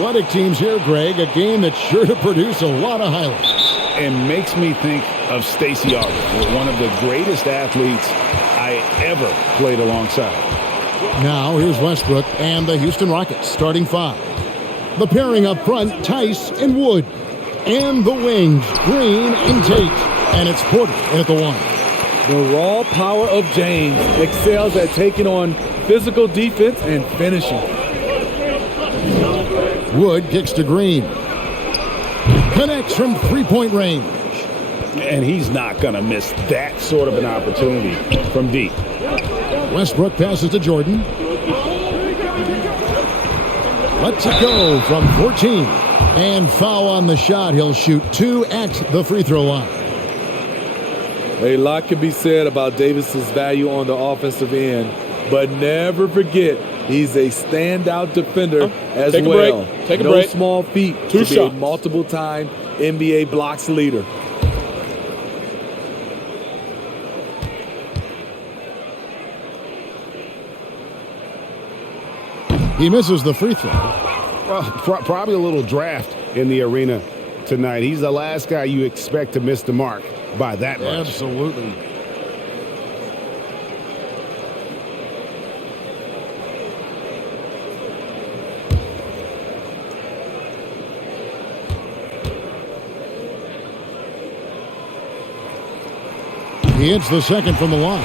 athletic teams here, Greg. A game that's sure to produce a lot of highlights. And makes me think of Stacey Augmon, one of the greatest athletes I ever played alongside. Now here's Westbrook and the Houston Rockets starting five. The pairing up front, Tice and Wood. And the wings, Green and Tate. And it's Porter in at the one. The raw power of James excels at taking on physical defense and finishing. Wood kicks to Green. Connects from three-point range. And he's not going to miss that sort of an opportunity from deep. Westbrook passes to Jordan. Lets it go from 14. And foul on the shot. He'll shoot 2 at the free throw line. A lot can be said about Davis's value on the offensive end, but never forget he's a standout defender as Take well. A break. Take a no break. small feat Two to be a multiple-time NBA blocks leader. He misses the free throw. Well, probably a little draft in the arena tonight. He's the last guy you expect to miss the mark by that much. Absolutely. He hits the second from the line.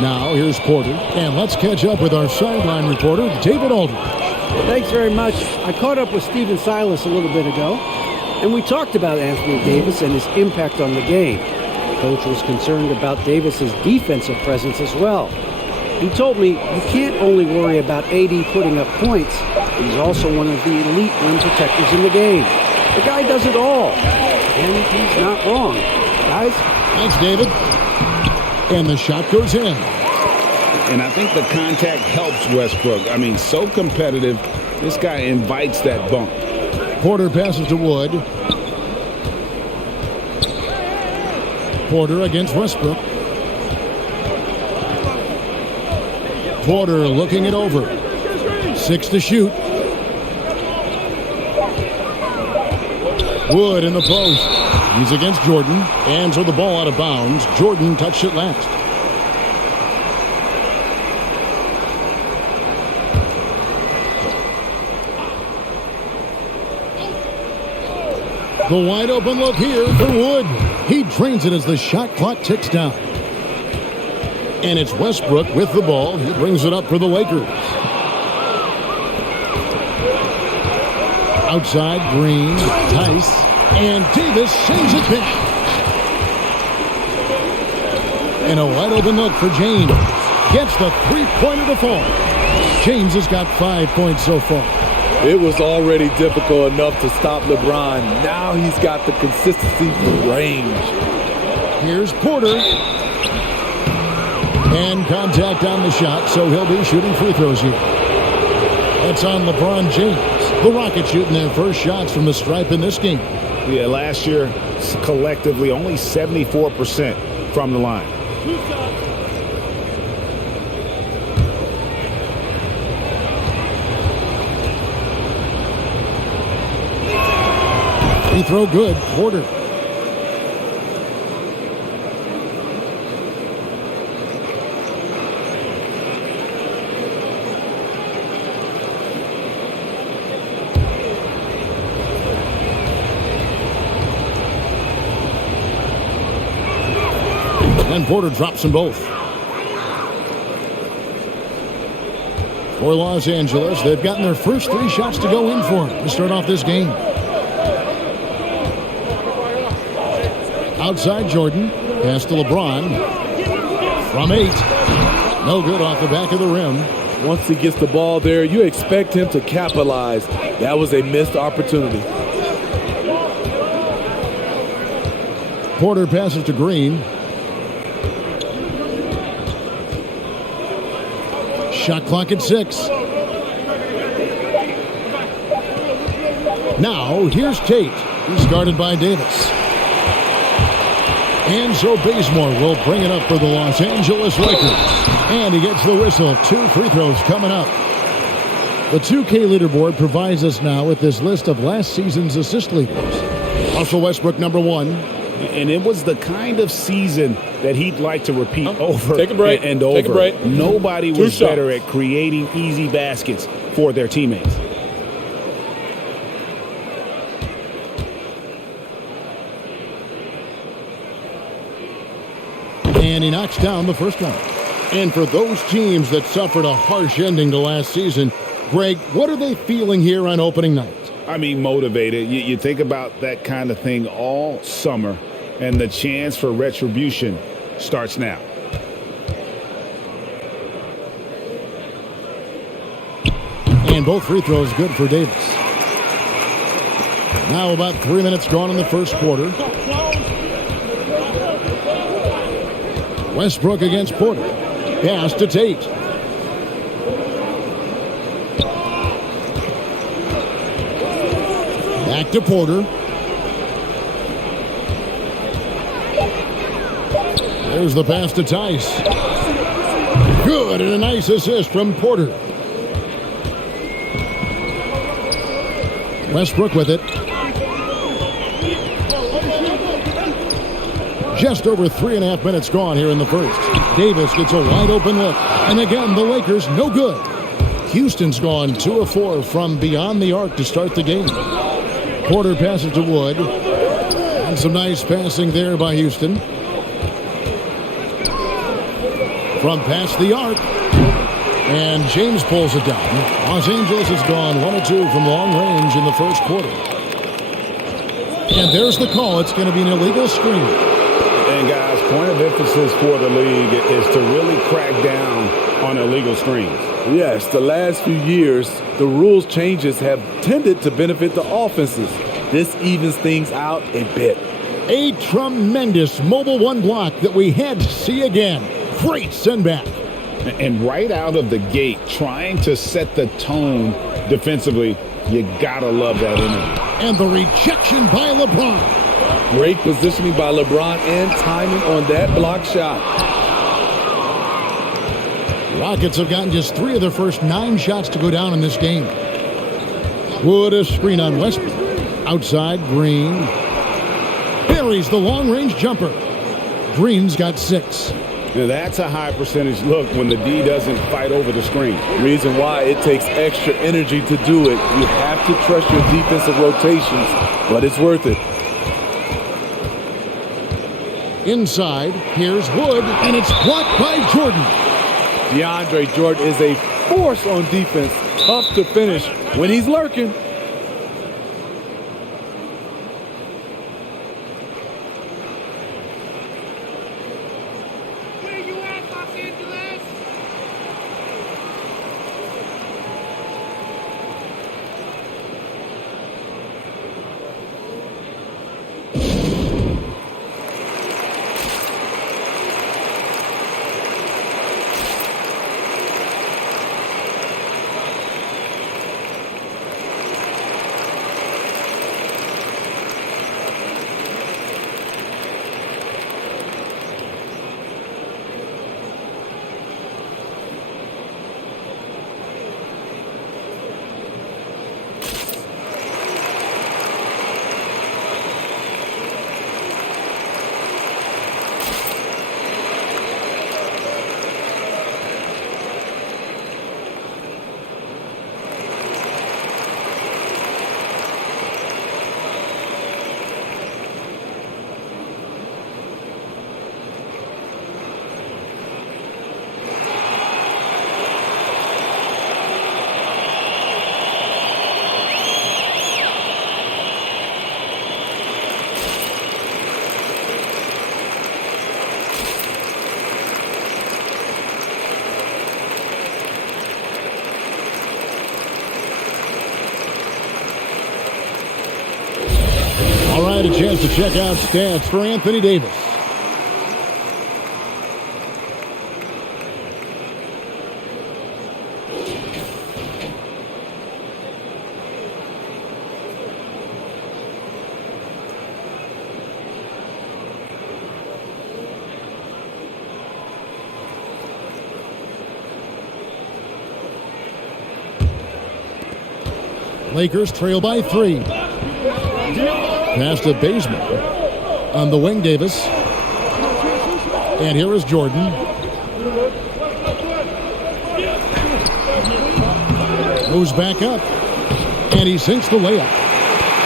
Now here's Porter. And let's catch up with our sideline reporter, David Aldridge. Thanks very much. I caught up with Stephen Silas a little bit ago, and we talked about Anthony Davis and his impact on the game. The coach was concerned about Davis's defensive presence as well. He told me you can't only worry about AD putting up points. He's also one of the elite rim protectors in the game. The guy does it all, and he's not wrong. Guys? Thanks, David. And the shot goes in. And I think the contact helps Westbrook. I mean, so competitive. This guy invites that bump. Porter passes to Wood. Porter against Westbrook. Porter looking it over. 6 to shoot. Wood in the post. He's against Jordan. And so the ball out of bounds. Jordan touched it last. The wide open look here for Wood. He drains it as the shot clock ticks down. And it's Westbrook with the ball. He brings it up for the Lakers. Outside, Green, Tice, and Davis sends it back. And a wide open look for James. Gets the three-pointer to fall. James has got 5 points so far. It was already difficult enough to stop LeBron. Now he's got the consistency for range. Here's Porter. And contact on the shot, so he'll be shooting free throws here. That's on LeBron James. The Rockets shooting their first shots from the stripe in this game. Yeah, last year, collectively, only 74% from the line. Free throw good. Porter. And Porter drops them both. For Los Angeles, they've gotten their first 3 shots to go in for them to start off this game. Outside Jordan, pass to LeBron. From 8. No good off the back of the rim. Once he gets the ball there, you expect him to capitalize. That was a missed opportunity. Porter passes to Green. Shot clock at 6. Now, here's Tate. He's guarded by Davis. And so Bazemore will bring it up for the Los Angeles Lakers. And he gets the whistle. 2 free throws coming up. The 2K leaderboard provides us now with this list of last season's assist leaders. Russell Westbrook, number 1. And it was the kind of season that he'd like to repeat over Take a break. and over. Take a break. Nobody Two was better shots. at creating easy baskets for their teammates. And he knocks down the first one. And for those teams that suffered a harsh ending to last season, Greg, what are they feeling here on opening night? I mean, motivated. You think about that kind of thing all summer, and the chance for retribution starts now. And both free throws good for Davis. Now about 3 minutes gone in the first quarter. Westbrook against Porter. Pass to Tate. Back to Porter. There's the pass to Tice. Good, and a nice assist from Porter. Westbrook with it. Just over 3.5 minutes gone here in the first. Davis gets a wide open look. And again, the Lakers no good. Houston's gone 2 of 4 from beyond the arc to start the game. Porter passes to Wood. And some nice passing there by Houston. From past the arc. And James pulls it down. Los Angeles has gone 1 of 2 from long range in the first quarter. And there's the call. It's going to be an illegal screen. And guys, point of emphasis for the league is to really crack down on illegal screens. Yes, the last few years, the rules changes have tended to benefit the offenses. This evens things out a bit. A tremendous mobile 1 block that we had to see again. Great send back. And right out of the gate, trying to set the tone defensively, you gotta love that energy. And the rejection by LeBron. Great positioning by LeBron and timing on that block shot. Rockets have gotten just 3 of their first 9 shots to go down in this game. Wood a screen on Westbrook. Outside, Green. Buries the long-range jumper. Green's got 6. Now that's a high percentage look when the D doesn't fight over the screen. Reason why it takes extra energy to do it. You have to trust your defensive rotations, but it's worth it. Inside, here's Wood, and it's blocked by Jordan. DeAndre Jordan is a force on defense. Tough to finish when he's lurking. All right, a chance to check out stats for Anthony Davis. Lakers trail by 3. Pass to Bazemore. On the wing, Davis. And here is Jordan. Moves back up. And he sinks the layup.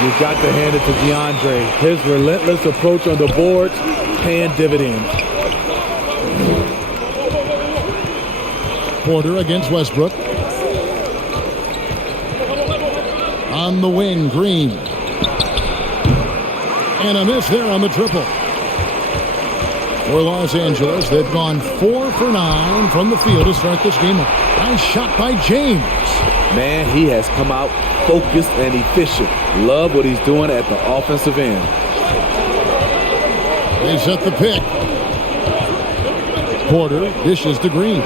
You've got to hand it to DeAndre. His relentless approach on the boards, paying dividends. Porter against Westbrook. On the wing, Green. And a miss there on the triple. For Los Angeles, they've gone 4 for 9 from the field to start this game. Nice shot by James. Man, he has come out focused and efficient. Love what he's doing at the offensive end. They set the pick. Porter dishes to Green.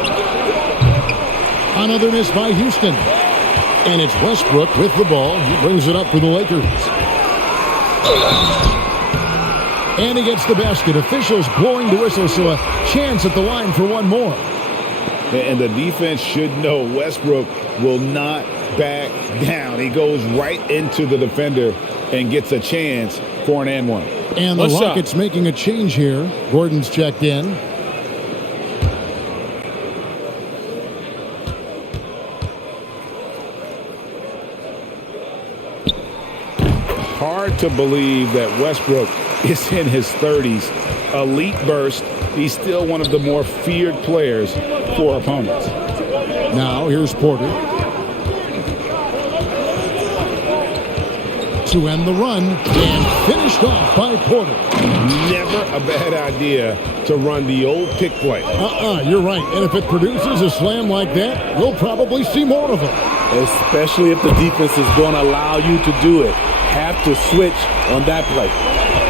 Another miss by Houston. And it's Westbrook with the ball. He brings it up for the Lakers. And he gets the basket. Officials blowing the whistle, so a chance at the line for one more. And the defense should know Westbrook will not back down. He goes right into the defender and gets a chance for an and one. And the Rockets making a change here. Gordon's checked in. Hard to believe that Westbrook is in his 30s. Elite burst. He's still one of the more feared players for opponents. Now here's Porter. To end the run, and finished off by Porter. Never a bad idea to run the old pick play. You're right. And if it produces a slam like that, we'll probably see more of it. Especially if the defense is going to allow you to do it. Have to switch on that play.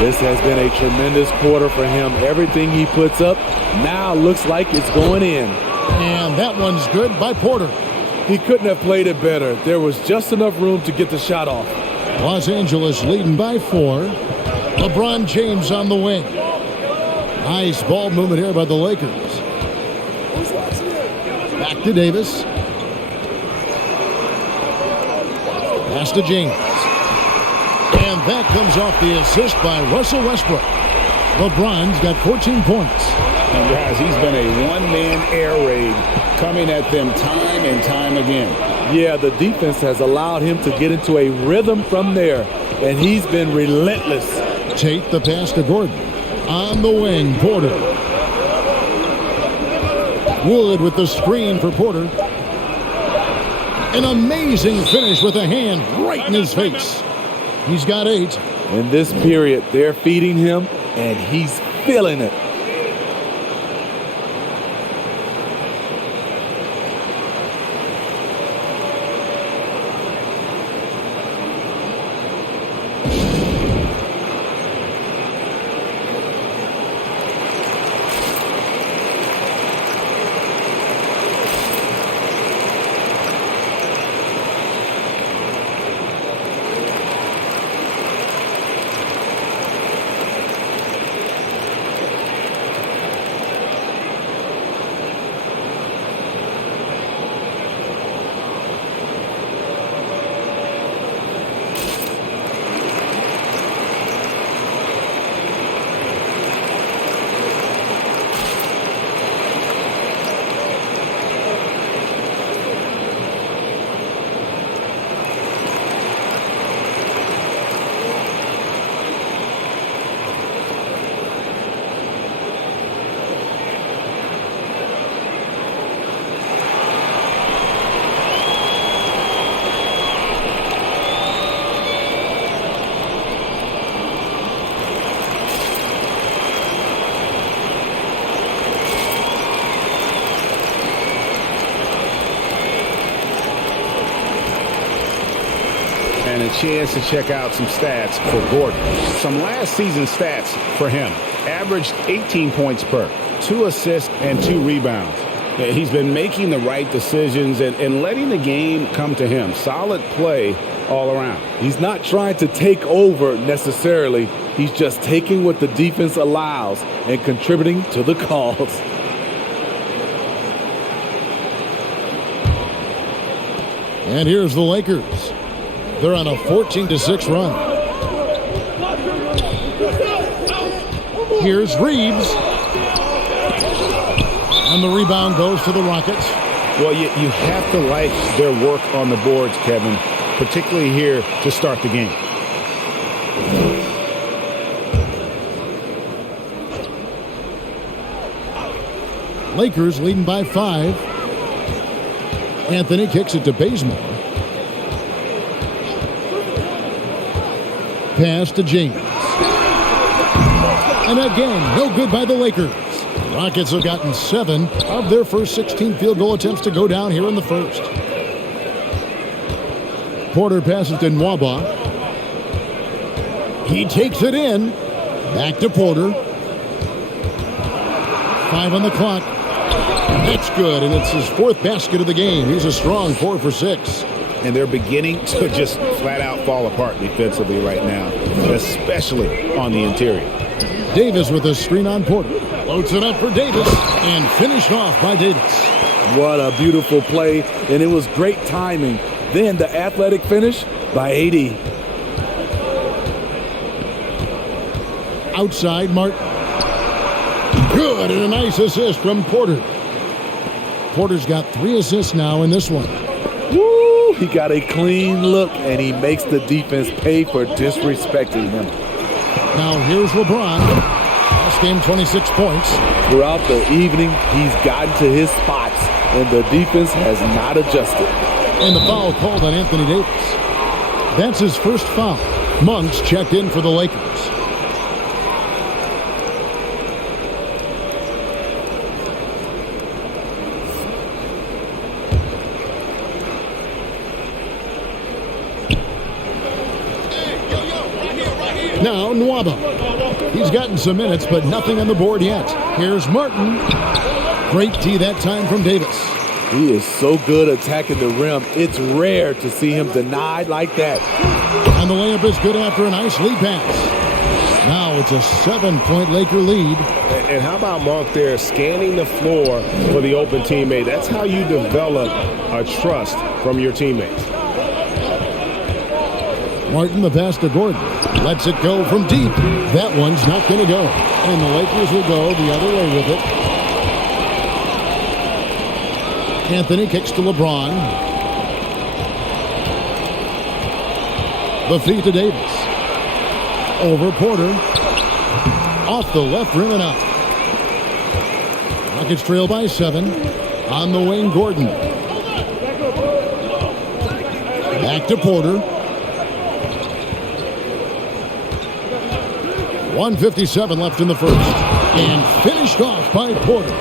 This has been a tremendous quarter for him. Everything he puts up now looks like it's going in. And that one's good by Porter. He couldn't have played it better. There was just enough room to get the shot off. Los Angeles leading by 4. LeBron James on the wing. Nice ball movement here by the Lakers. Back to Davis. Pass to James. And that comes off the assist by Russell Westbrook. LeBron's got 14 points. And guys, he's been a one-man air raid coming at them time and time again. Yeah, the defense has allowed him to get into a rhythm from there, and he's been relentless. Tate the pass to Gordon. On the wing, Porter. Wood with the screen for Porter. An amazing finish with a hand right in his face. He's got 8. In this period, they're feeding him, and he's feeling it. And a chance to check out some stats for Gordon. Some last season stats for him. Averaged 18 points per, 2 assists and 2 rebounds. He's been making the right decisions and letting the game come to him. Solid play all around. He's not trying to take over necessarily. He's just taking what the defense allows and contributing to the cause. And here's the Lakers. They're on a 14-6 run. Here's Reeves. And the rebound goes to the Rockets. Well, you have to like their work on the boards, Kevin, particularly here to start the game. Lakers leading by 5. Anthony kicks it to Bazemore. Pass to James. And again, no good by the Lakers. Rockets have gotten 7 of their first 16 field goal attempts to go down here in the first. Porter passes to Nwaba. He takes it in. Back to Porter. 5 on the clock. That's good, and it's his 4th basket of the game. He's a strong 4 for 6. And they're beginning to just flat out fall apart defensively right now, especially on the interior. Davis with a screen on Porter. Floats it up for Davis and finished off by Davis. What a beautiful play, and it was great timing. Then the athletic finish by AD. Outside, Martin. Good, and a nice assist from Porter. Porter's got 3 assists now in this one. Woo! He got a clean look, and he makes the defense pay for disrespecting him. Now here's LeBron. Last game, 26 points. Throughout the evening, he's gotten to his spots, and the defense has not adjusted. And the foul called on Anthony Davis. That's his first foul. Monks checked in for the Lakers. Now Nwaba. He's gotten some minutes, but nothing on the board yet. Here's Martin. Great D that time from Davis. He is so good attacking the rim. It's rare to see him denied like that. And the layup is good after a nice lead pass. Now it's a 7-point Laker lead. And how about Monk there scanning the floor for the open teammate? That's how you develop a trust from your teammates. Martin, the pass to Gordon. Lets it go from deep. That one's not going to go. And the Lakers will go the other way with it. Anthony kicks to LeBron. The feed to Davis. Over Porter. Off the left rim and out. Rockets trail by 7. On the wing, Gordon. Back to Porter. 1:57 left in the first. And finished off by Porter.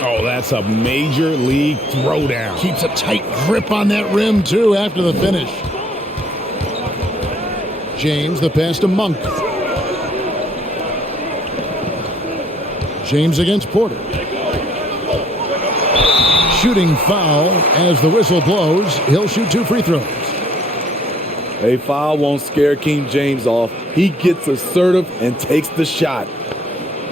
Oh, that's a major league throwdown. Keeps a tight grip on that rim, too, after the finish. James, the pass to Monk. James against Porter. Shooting foul as the whistle blows. He'll shoot 2 free throws. A foul won't scare King James off. He gets assertive and takes the shot.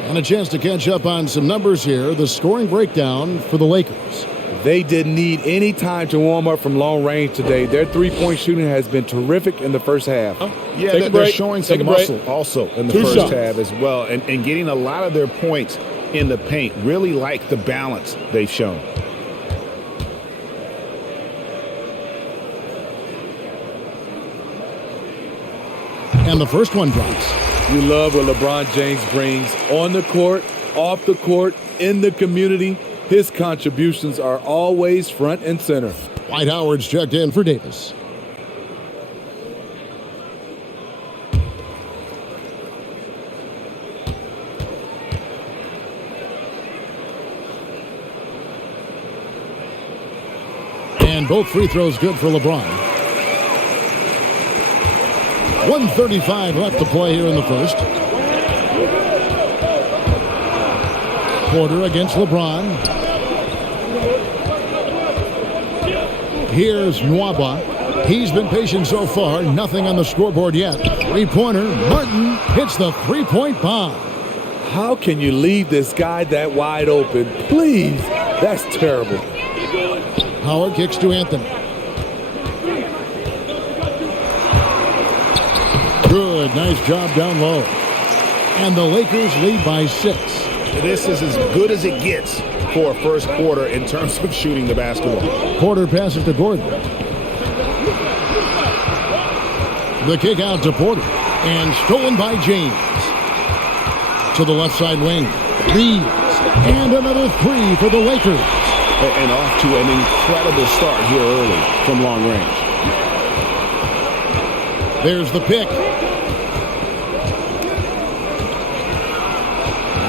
And a chance to catch up on some numbers here. The scoring breakdown for the Lakers. They didn't need any time to warm up from long range today. Their three-point shooting has been terrific in the first half. Yeah, they're showing some muscle also in the first half as well. And getting a lot of their points in the paint. Really like the balance they've shown. And the first one drops. You love what LeBron James brings on the court, off the court, in the community. His contributions are always front and center. Dwight Howard's checked in for Davis. And both free throws good for LeBron. 1:35 left to play here in the first. Porter against LeBron. Here's Nwaba. He's been patient so far. Nothing on the scoreboard yet. Three-pointer. Martin hits the three-point bomb. How can you leave this guy that wide open? Please. That's terrible. Howard kicks to Anthony. Good. Nice job down low. And the Lakers lead by 6. This is as good as it gets for a first quarter in terms of shooting the basketball. Porter passes to Gordon. The kick out to Porter. And stolen by James. To the left side wing. Leads. And another 3 for the Lakers. And off to an incredible start here early from long range. There's the pick.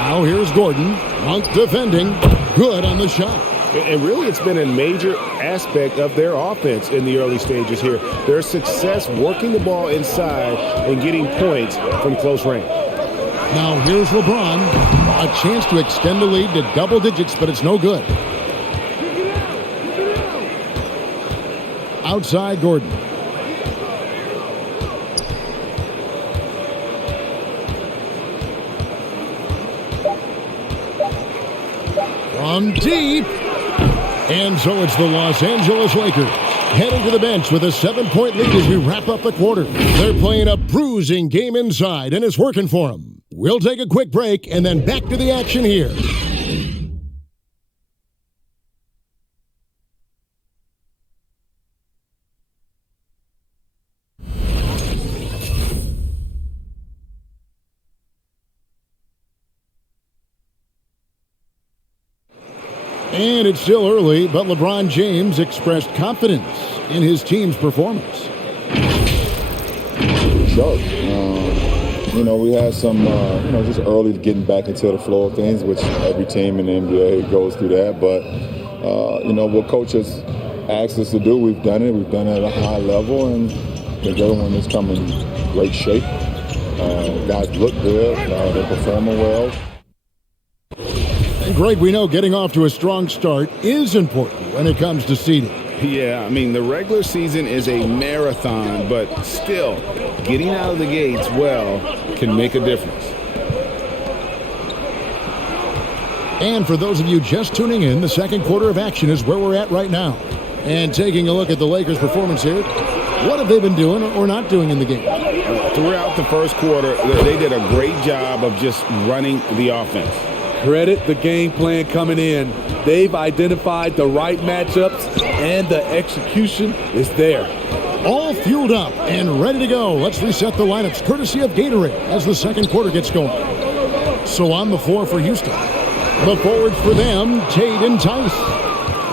Now here's Gordon. Monk defending. Good on the shot. And really, it's been a major aspect of their offense in the early stages here. Their success working the ball inside and getting points from close range. Now here's LeBron. A chance to extend the lead to double digits, but it's no good. Outside Gordon. From deep. And so it's the Los Angeles Lakers heading to the bench with a 7-point lead as we wrap up the quarter. They're playing a bruising game inside, and it's working for them. We'll take a quick break and then back to the action here. And it's still early, but LeBron James expressed confidence in his team's performance. Sure. We had some, just early getting back into the flow of things, which every team in the NBA goes through that. But, what coaches asked us to do, we've done it. We've done it at a high level, and I think everyone is coming in great shape. Guys look good. They're performing well. And Greg, we know getting off to a strong start is important when it comes to seeding. Yeah, I mean, the regular season is a marathon, but still, getting out of the gates well can make a difference. And for those of you just tuning in, the second quarter of action is where we're at right now. And taking a look at the Lakers' performance here, what have they been doing or not doing in the game? Throughout the first quarter, they did a great job of just running the offense. Credit the game plan coming in. They've identified the right matchups, and the execution is there. All fueled up and ready to go. Let's reset the lineups courtesy of Gatorade as the second quarter gets going. So on the floor for Houston. The forwards for them, Tate and Tice.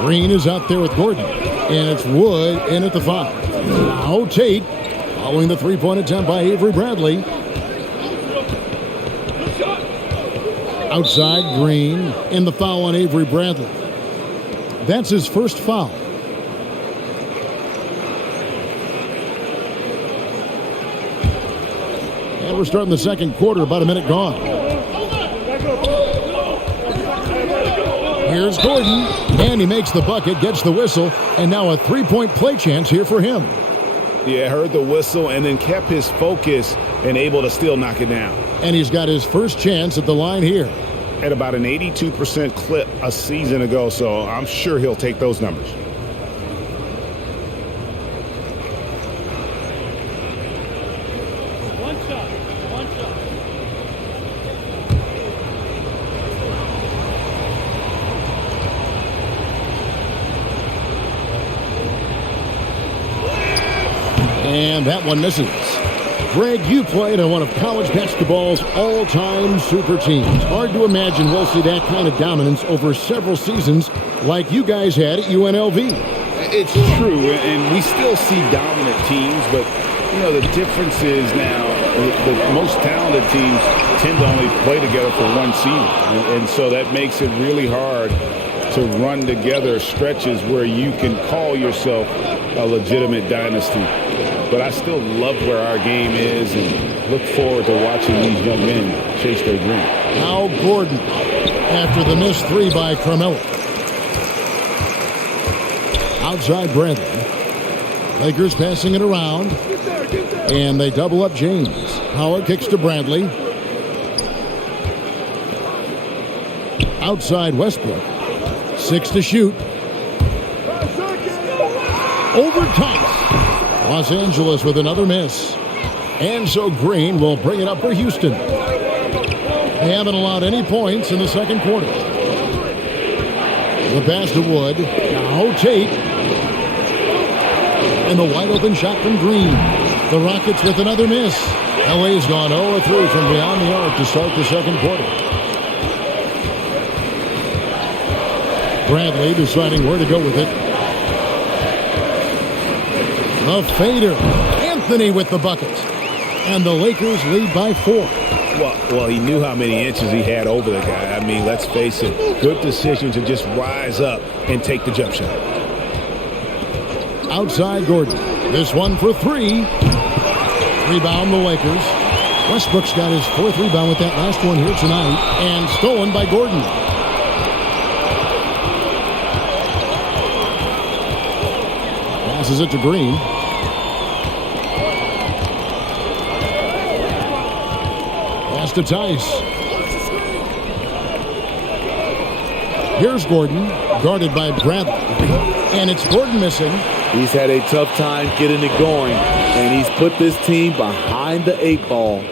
Green is out there with Gordon. And it's Wood in at the 5. Now Tate following the three-point attempt by Avery Bradley. Outside Green and the foul on Avery Bradley. That's his first foul. And we're starting the second quarter, about a minute gone. Here's Gordon, and he makes the bucket, gets the whistle, and now a three-point play chance here for him. Yeah, heard the whistle and then kept his focus and able to still knock it down. And he's got his first chance at the line here. At about an 82% clip a season ago, so I'm sure he'll take those numbers. One shot. And that one misses. Greg, you played on one of college basketball's all-time super teams. Hard to imagine we'll see that kind of dominance over several seasons like you guys had at UNLV. It's true, and we still see dominant teams, but, the difference is now the most talented teams tend to only play together for one season, and so that makes it really hard to run together stretches where you can call yourself a legitimate dynasty. But I still love where our game is and look forward to watching these young men chase their dream. Now Gordon after the missed three by Carmelo. Outside Bradley. Lakers passing it around. And they double up James. Howard kicks to Bradley. Outside Westbrook. 6 to shoot. Over Tice. Los Angeles with another miss. And so Green will bring it up for Houston. They haven't allowed any points in the second quarter. The pass to Wood. Now Tate. And the wide open shot from Green. The Rockets with another miss. LA's gone 0-3 from beyond the arc to start the second quarter. Bradley deciding where to go with it. The fader. Anthony with the bucket. And the Lakers lead by 4. Well, he knew how many inches he had over the guy. I mean, let's face it, good decision to just rise up and take the jump shot. Outside Gordon. This one for 3. Rebound the Lakers. Westbrook's got his 4th rebound with that last one here tonight. And stolen by Gordon. Passes it to Green. Pass to Tice. Here's Gordon, guarded by Bradley. And it's Gordon missing. He's had a tough time getting it going, and he's put this team behind the 8 ball.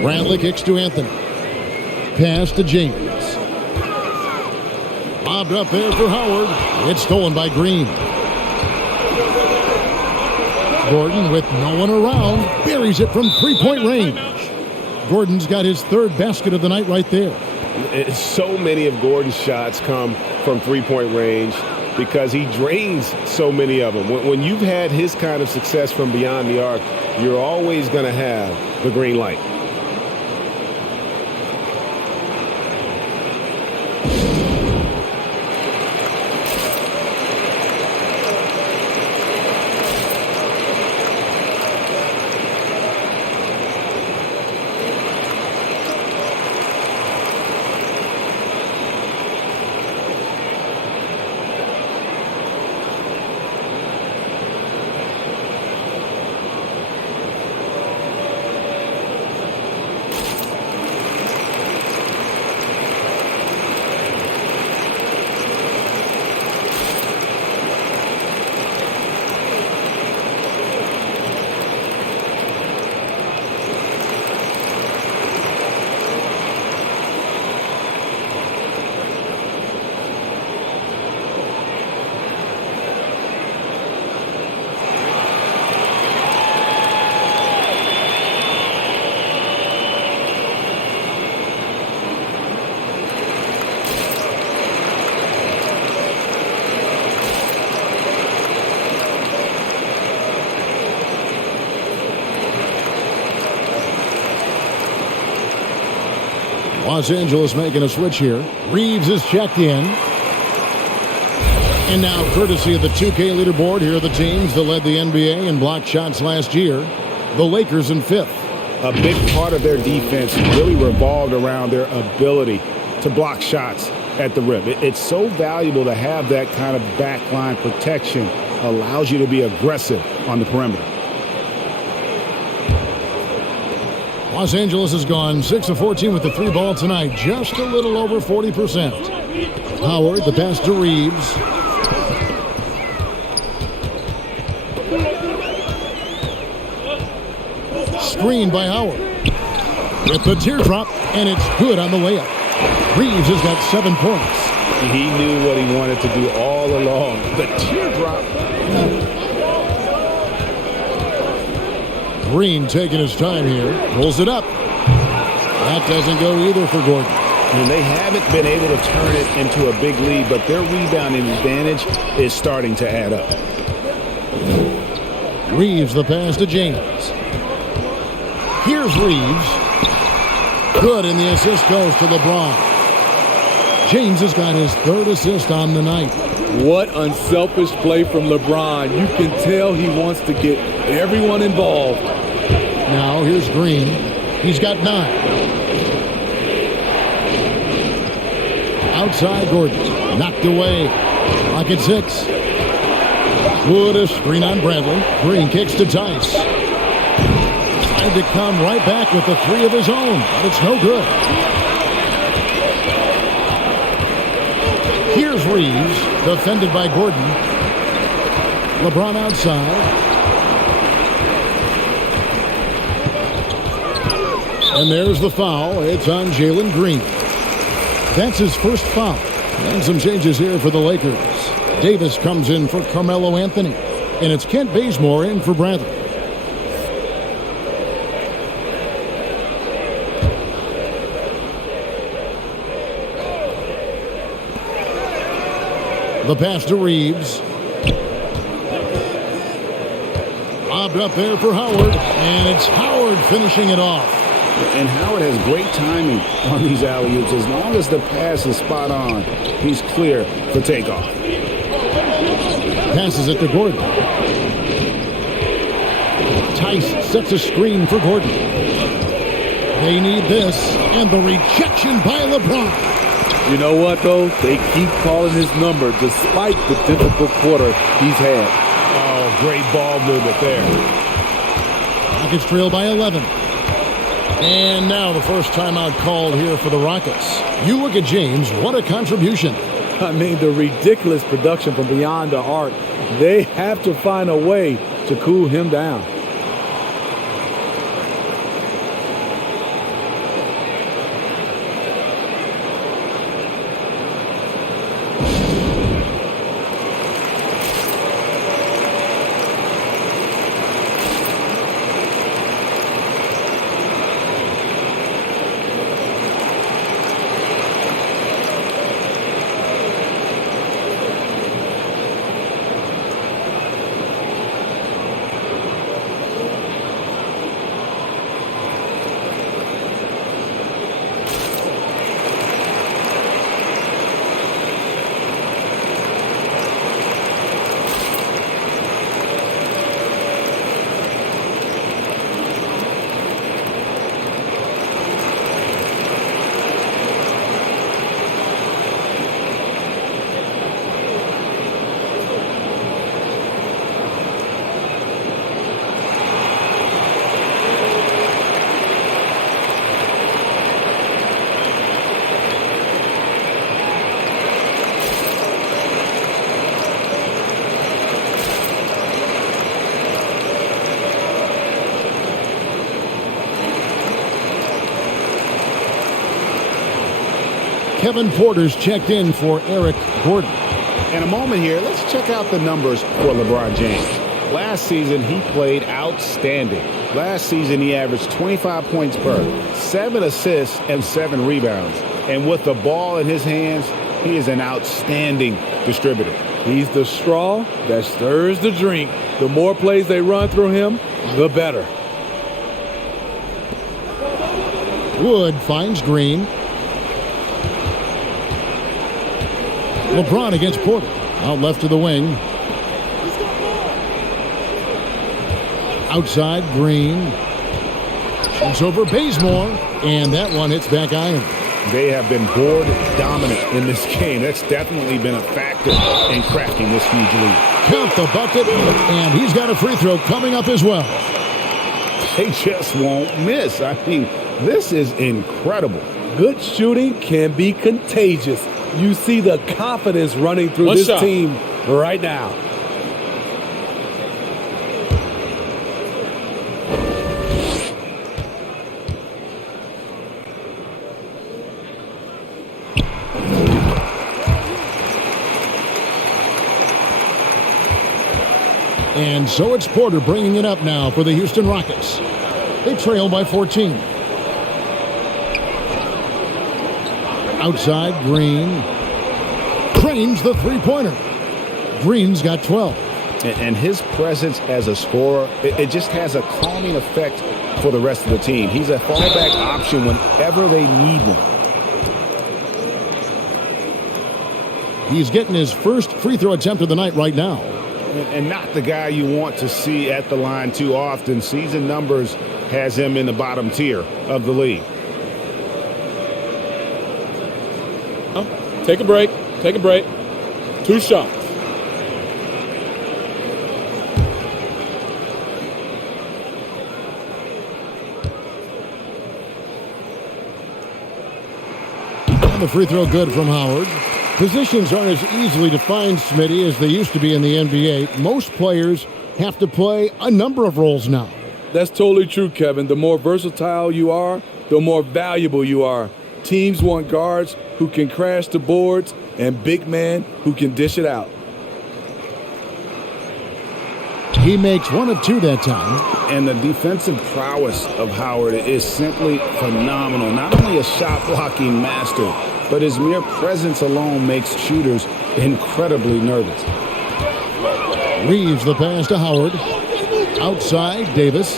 Bradley kicks to Anthony. Pass to James. Lobbed up there for Howard. It's stolen by Green. Gordon with no one around. Buries it from 3-point range. Gordon's got his 3rd basket of the night right there. So many of Gordon's shots come from 3-point range because he drains so many of them. When you've had his kind of success from beyond the arc, you're always going to have the green light. Los Angeles making a switch here. Reeves is checked in. And now, courtesy of the 2K leaderboard, here are the teams that led the NBA in blocked shots last year. The Lakers in 5th. A big part of their defense really revolved around their ability to block shots at the rim. It's so valuable to have that kind of backline protection. Allows you to be aggressive on the perimeter. Los Angeles has gone 6 of 14 with the 3 ball tonight. Just a little over 40%. Howard, the pass to Reeves. Screen by Howard. With the teardrop, and it's good on the layup. Reeves has got 7 points. He knew what he wanted to do all along. The teardrop. Green taking his time here. Pulls it up. That doesn't go either for Gordon. And they haven't been able to turn it into a big lead, but their rebounding advantage is starting to add up. Reeves the pass to James. Here's Reeves. Good, and the assist goes to LeBron. James has got his 3rd assist on the night. What unselfish play from LeBron. You can tell he wants to get everyone involved. Now here's Green. He's got 9. Outside Gordon. Knocked away. Clock at 6. Wood a screen on Bradley. Green kicks to Tice. Trying to come right back with the 3 of his own, but it's no good. Here's Reeves, defended by Gordon. LeBron outside. And there's the foul. It's on Jalen Green. That's his first foul. And some changes here for the Lakers. Davis comes in for Carmelo Anthony. And it's Kent Bazemore in for Bradley. The pass to Reeves. Lobbed up there for Howard. And it's Howard finishing it off. And Howard has great timing on these alley-oops. As long as the pass is spot on, he's clear for takeoff. Passes it to Gordon. Tice sets a screen for Gordon. They need this. And the rejection by LeBron. You know what, though? They keep calling his number despite the difficult quarter he's had. Oh, great ball movement there. Rockets trail by 11. And now the first timeout called here for the Rockets. You look at James, what a contribution. I mean, the ridiculous production from beyond the arc. They have to find a way to cool him down. Kevin Porter's checked in for Eric Gordon. In a moment here, let's check out the numbers for LeBron James. Last season, he played outstanding. Last season, he averaged 25 points per, 7 assists, and 7 rebounds. And with the ball in his hands, he is an outstanding distributor. He's the straw that stirs the drink. The more plays they run through him, the better. Wood finds Green. LeBron against Porter. Out left to the wing. Outside, Green. Shoots over Bazemore. And that one hits back iron. They have been board dominant in this game. That's definitely been a factor in cracking this huge lead. Count the bucket. And he's got a free throw coming up as well. They just won't miss. I mean, this is incredible. Good shooting can be contagious. You see the confidence running through this team right now. And so it's Porter bringing it up now for the Houston Rockets. They trail by 14. Outside, Green. Cranes the three-pointer. Green's got 12. And his presence as a scorer, it just has a calming effect for the rest of the team. He's a fallback option whenever they need one. He's getting his first free throw attempt of the night right now. And not the guy you want to see at the line too often. Season numbers has him in the bottom tier of the league. Take a break. Take a break. 2 shots. And the free throw good from Howard. Positions aren't as easily defined, Smitty, as they used to be in the NBA. Most players have to play a number of roles now. That's totally true, Kevin. The more versatile you are, the more valuable you are. Teams want guards who can crash the boards and big men who can dish it out. He makes 1 of 2 that time. And the defensive prowess of Howard is simply phenomenal. Not only a shot-blocking master, but his mere presence alone makes shooters incredibly nervous. Reeves the pass to Howard. Outside, Davis.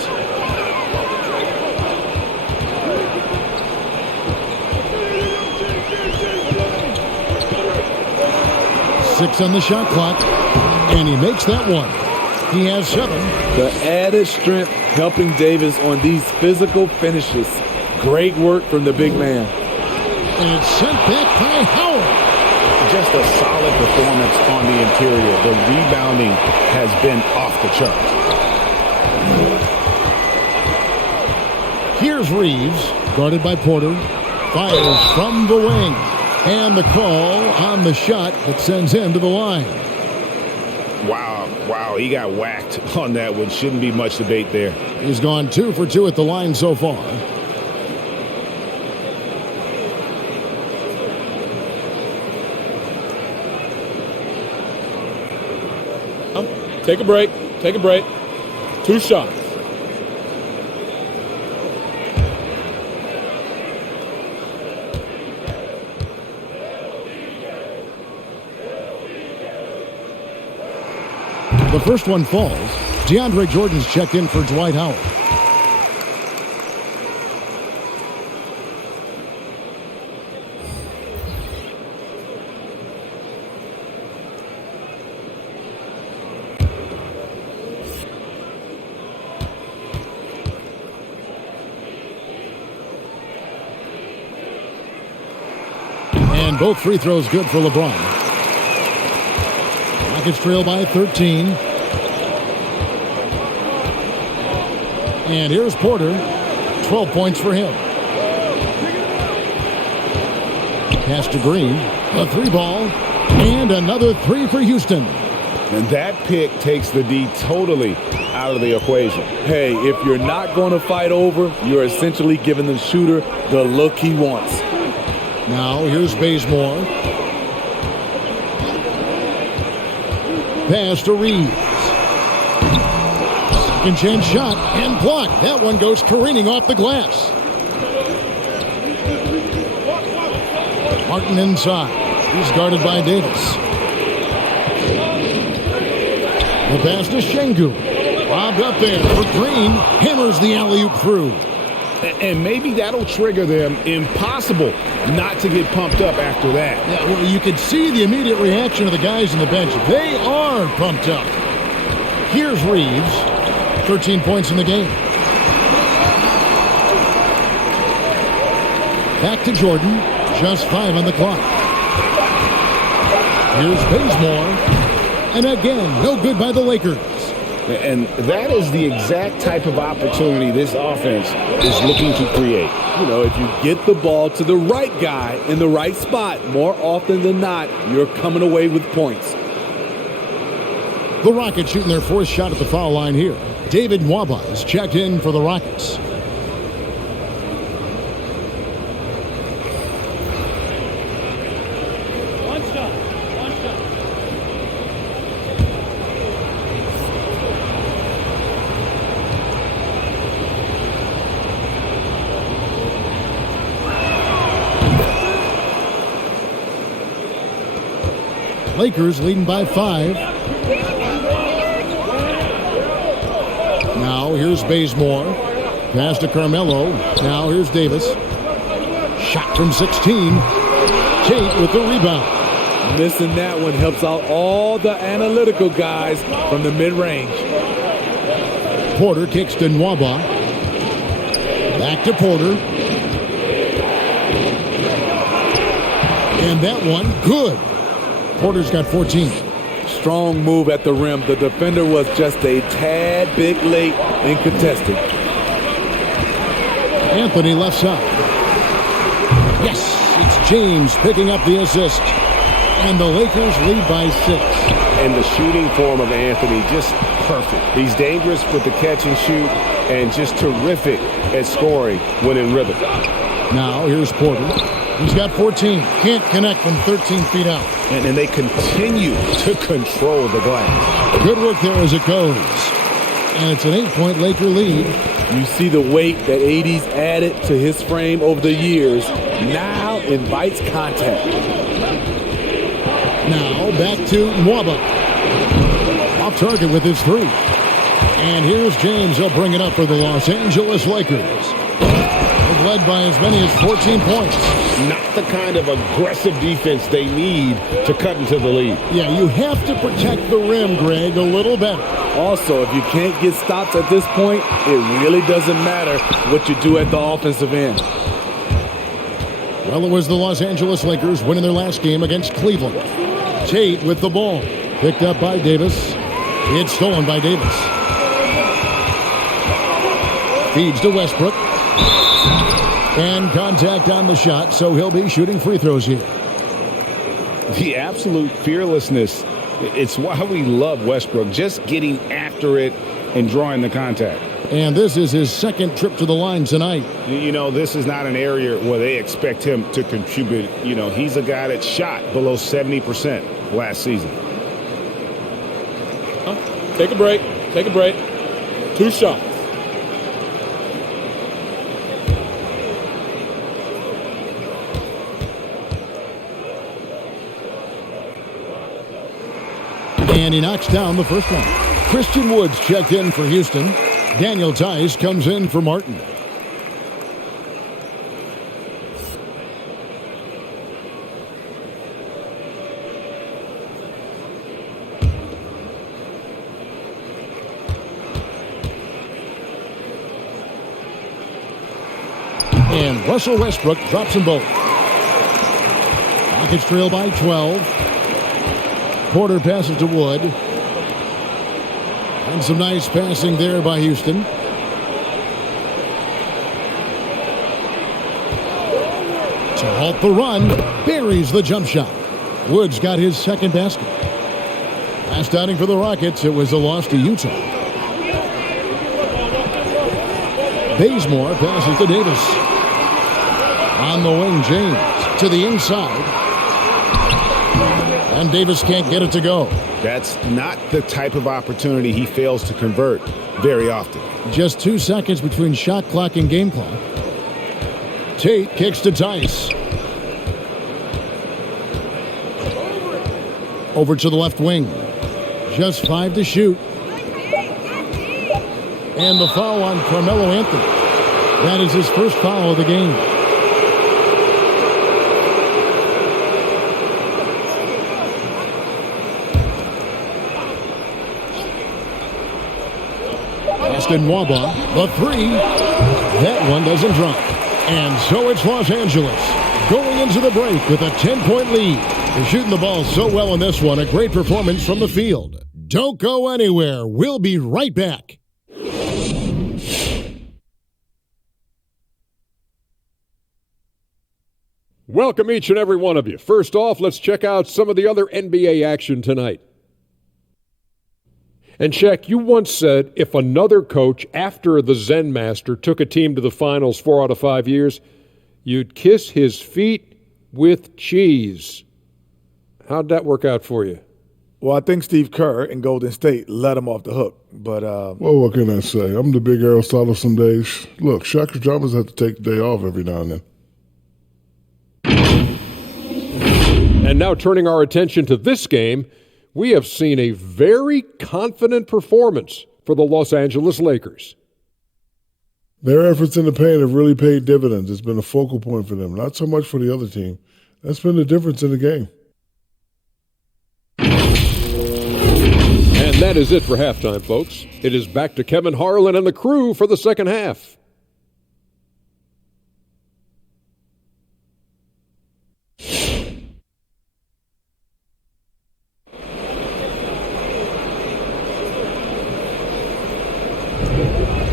Six on the shot clock, and he makes that one. He has 7. The added strength helping Davis on these physical finishes. Great work from the big man. And it's sent back by Howard. Just a solid performance on the interior. The rebounding has been off the charts. Here's Reeves, guarded by Porter. Fires from the wing. And the call on the shot that sends him to the line. Wow, he got whacked on that one. Shouldn't be much debate there. He's gone 2 for 2 at the line so far. Take a break. Take a break. 2 shots. The first one falls. DeAndre Jordan's checked in for Dwight Howard. And both free throws good for LeBron. Rockets trail by 13. And here's Porter. 12 points for him. Pass to Green. A 3-ball. And another 3 for Houston. And that pick takes the D totally out of the equation. Hey, if you're not going to fight over, you're essentially giving the shooter the look he wants. Now here's Bazemore. Pass to Reeves. Second chance shot and blocked. That one goes careening off the glass. Martin inside. He's guarded by Davis. The pass to Şengün. Lobbed up there for Green. Hammers the alley-oop through. And maybe that'll trigger them. Impossible not to get pumped up after that. Yeah, well, you can see the immediate reaction of the guys on the bench. They are pumped up. Here's Reeves. 13 points in the game. Back to Jordan. Just 5 on the clock. Here's Bazemore. And again, no good by the Lakers. And that is the exact type of opportunity this offense is looking to create. You know, if you get the ball to the right guy in the right spot, more often than not, you're coming away with points. The Rockets shooting their 4th shot at the foul line here. David Nwaba is checked in for the Rockets. Lakers leading by 5. Now here's Bazemore. Pass to Carmelo. Now here's Davis. Shot from 16. Tate with the rebound. Missing that one helps out all the analytical guys from the mid-range. Porter kicks to Nwaba. Back to Porter. And that one, good. Porter's got 14. Strong move at the rim. The defender was just a tad bit late in contesting. Anthony left side. Yes, it's James picking up the assist. And the Lakers lead by 6. And the shooting form of Anthony just perfect. He's dangerous with the catch and shoot and just terrific at scoring when in rhythm. Now here's Porter. He's got 14. Can't connect from 13 feet out. And they continue to control the glass. Good work there as it goes. And it's an 8-point Laker lead. You see the weight that AD's added to his frame over the years. Now invites contact. Now back to Nwaba. Off target with his three. And here's James. He'll bring it up for the Los Angeles Lakers. They've led by as many as 14 points. Not the kind of aggressive defense they need to cut into the lead. Yeah, you have to protect the rim, Greg, a little better. Also, if you can't get stops at this point, it really doesn't matter what you do at the offensive end. Well, it was the Los Angeles Lakers winning their last game against Cleveland. Tate with the ball. Picked up by Davis. He had stolen by Davis. Feeds to Westbrook. And contact on the shot, so he'll be shooting free throws here. The absolute fearlessness. It's why we love Westbrook, just getting after it and drawing the contact. And this is his second trip to the line tonight. You know, this is not an area where they expect him to contribute. You know, he's a guy that shot below 70% last season. Take a break. Take a break. 2 shots. And he knocks down the first one. Christian Woods checked in for Houston. Daniel Tice comes in for Martin. And Russell Westbrook drops them both. Rockets trail by 12. Porter passes to Wood. And some nice passing there by Houston. To halt the run, buries the jump shot. Woods got his second basket. Last outing for the Rockets, it was a loss to Utah. Bazemore passes to Davis. On the wing, James to the inside. And Davis can't get it to go. That's not the type of opportunity he fails to convert very often. Just 2 seconds between shot clock and game clock. Tate kicks to Tice. Over to the left wing. Just 5 to shoot. And the foul on Carmelo Anthony. That is his first foul of the game. Nwaba, the three. That one doesn't drop. And so it's Los Angeles going into the break with a 10-point lead. They're shooting the ball so well in this one. A great performance from the field. Don't go anywhere. We'll be right back. Welcome each and every one of you. First off, let's check out some of the other NBA action tonight. And Shaq, you once said if another coach after the Zen Master took a team to the finals 4 out of 5 years, you'd kiss his feet with cheese. How'd that work out for you? Well, I think Steve Kerr in Golden State let him off the hook. But well, what can I say? I'm the big Aristotle some days. Look, Shaq and Jarvis have to take the day off every now and then. And now turning our attention to this game, we have seen a very confident performance for the Los Angeles Lakers. Their efforts in the paint have really paid dividends. It's been a focal point for them, not so much for the other team. That's been the difference in the game. And that is it for halftime, folks. It is back to Kevin Harlan and the crew for the second half.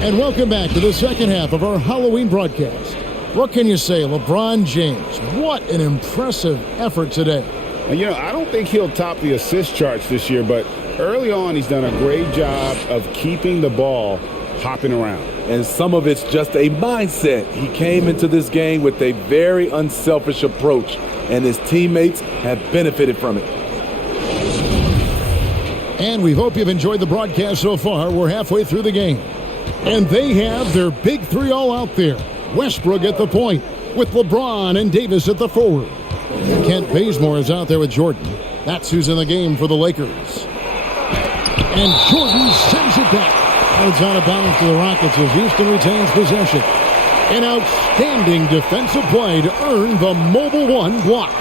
And welcome back to the second half of our Halloween broadcast. What can you say, LeBron James? What an impressive effort today. And, you know, I don't think he'll top the assist charts this year, but Early on, he's done a great job of keeping the ball hopping around. And some of it's just a mindset. He came into this game with a very unselfish approach, and his teammates have benefited from it. And we hope you've enjoyed the broadcast so far. We're halfway through the game. And they have their big three all out there. Westbrook at the point with LeBron and Davis at the forward. Kent Bazemore is out there with Jordan. That's who's in the game for the Lakers. And Jordan sends it back. It's out of bounds to the Rockets as Houston retains possession. An outstanding defensive play to earn the Mobile One block.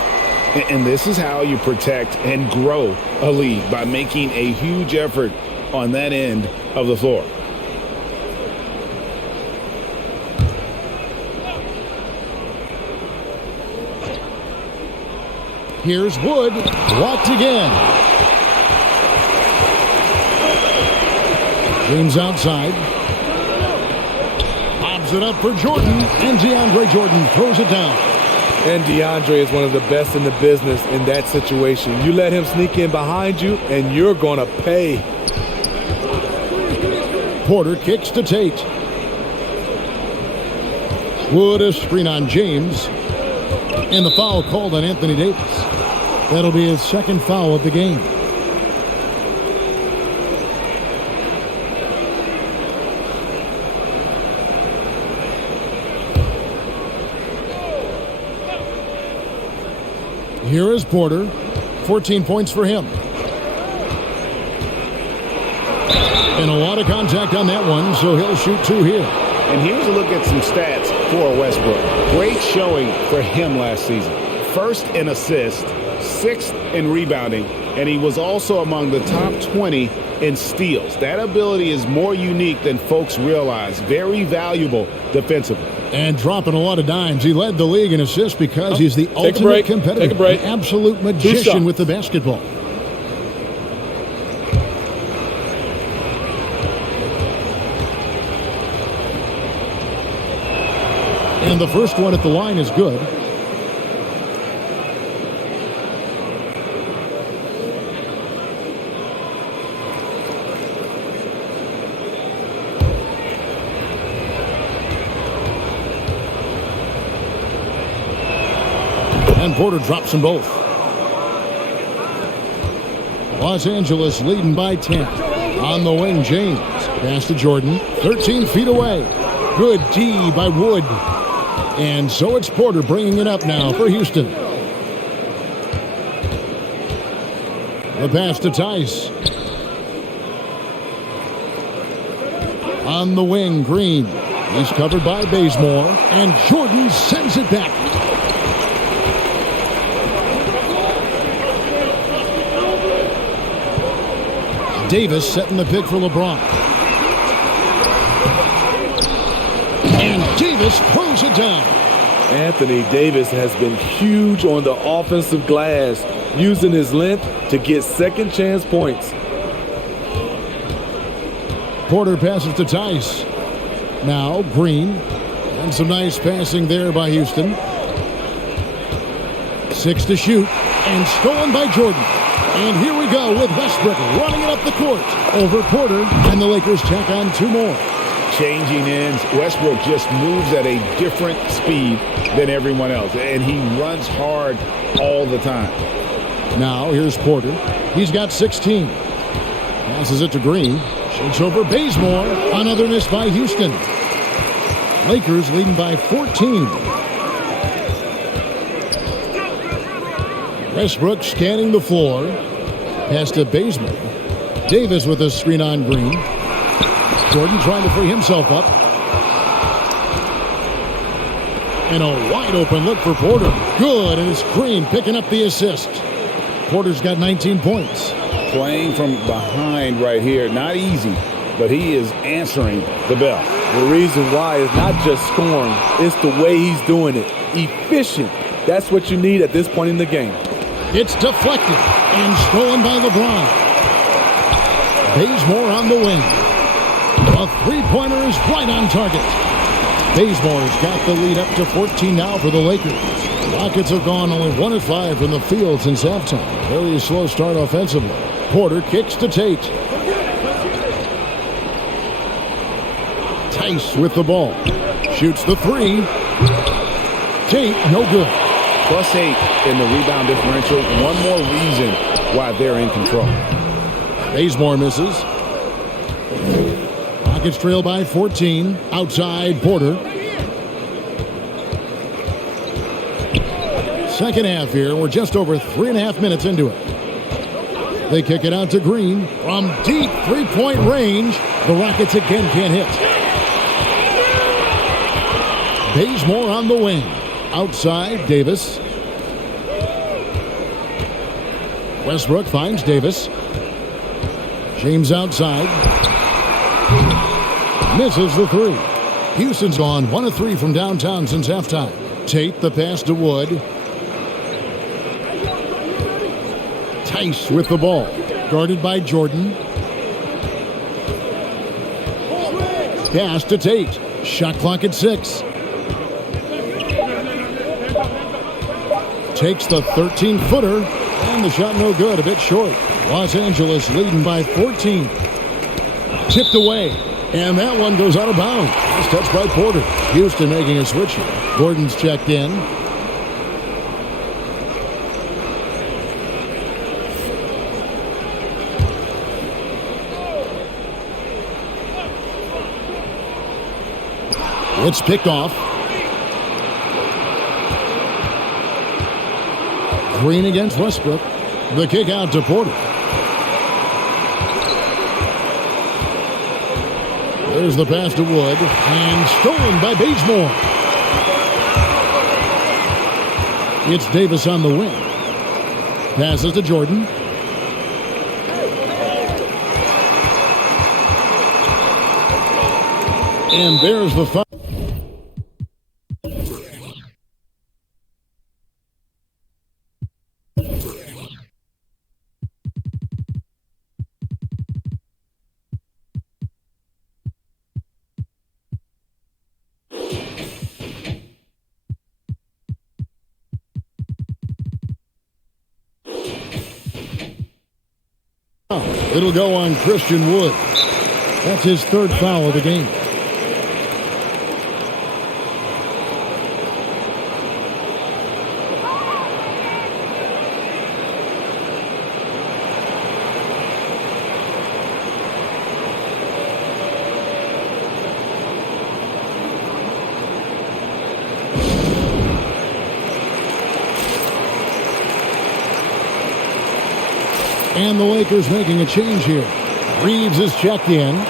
And this is how you protect and grow a lead, by making a huge effort on that end of the floor. Here's Wood, blocked again. James outside. Bobs it up for Jordan, and DeAndre Jordan throws it down. And DeAndre is one of the best in the business in that situation. You let him sneak in behind you, and you're going to pay. Porter kicks to Tate. Wood a screen on James. And the foul called on Anthony Davis. That'll be his second foul of the game. Here is Porter. 14 points for him. And a lot of contact on that one, so he'll shoot two here. And here's a look at some stats for Westbrook. Great showing for him last season. First in assists, sixth in rebounding, and he was also among the top 20 in steals. That ability is more unique than folks realize. Very valuable defensively. And dropping a lot of dimes. He led the league in assists because he's the ultimate competitor. An absolute magician with the basketball. And the first one at the line is good. And Porter drops them both. Los Angeles leading by 10. On the wing, James. Pass to Jordan. 13 feet away. Good D by Wood. And so it's Porter bringing it up now for Houston. The pass to Tice. On the wing, Green. He's covered by Bazemore. And Jordan sends it back. Davis setting the pick for LeBron. And Davis throws it down. Anthony Davis has been huge on the offensive glass, using his length to get second chance points. Porter passes to Tice. Now Green. And some nice passing there by Houston. 6 to shoot. And stolen by Jordan. And here we go with Westbrook running it up the court over Porter, and the Lakers tack on 2 more. Changing ends. Westbrook just moves at a different speed than everyone else, and he runs hard all the time. Now here's Porter. He's got 16. Passes it to Green. Shoots over Bazemore. Another miss by Houston. Lakers leading by 14. Westbrook scanning the floor. Pass to Bazemore. Davis with a screen on Green. Jordan trying to free himself up. And a wide open look for Porter. Good, and it's Green picking up the assist. Porter's got 19 points. Playing from behind right here. Not easy, but he is answering the bell. The reason why is not just scoring. It's the way he's doing it. Efficient. That's what you need at this point in the game. It's deflected and stolen by LeBron. Bazemore on the wing. A three-pointer is right on target. Bazemore's got the lead up to 14 now for the Lakers. Rockets have gone only 1 of 5 from the field since halftime. Very slow start offensively. Porter kicks to Tate. Tice with the ball. Shoots the three. Tate, no good. +8 in the rebound differential. One more reason why they're in control. Bazemore misses. Rockets trail by 14. Outside, Porter. Second half here. We're just over 3.5 minutes into it. They kick it out to Green. From deep three-point range, the Rockets again can't hit. Bazemore on the wing. Outside, Davis. Westbrook finds Davis. James outside. Misses the three. Houston's gone 1 of 3 from downtown since halftime. Tate the pass to Wood. Tice with the ball. Guarded by Jordan. Pass to Tate. Shot clock at 6. Takes the 13-footer. And the shot no good. A bit short. Los Angeles leading by 14. Tipped away. And that one goes out of bounds. It's touched by Porter. Houston making a switch here. Gordon's checked in. It's picked off. Green against Westbrook. The kick out to Porter. There's the pass to Wood. And stolen by Bazemore. It's Davis on the wing. Passes to Jordan. And there's the foul. It'll go on Christian Wood. That's his third foul of the game. And the Lakers making a change here. Reeves is checked in.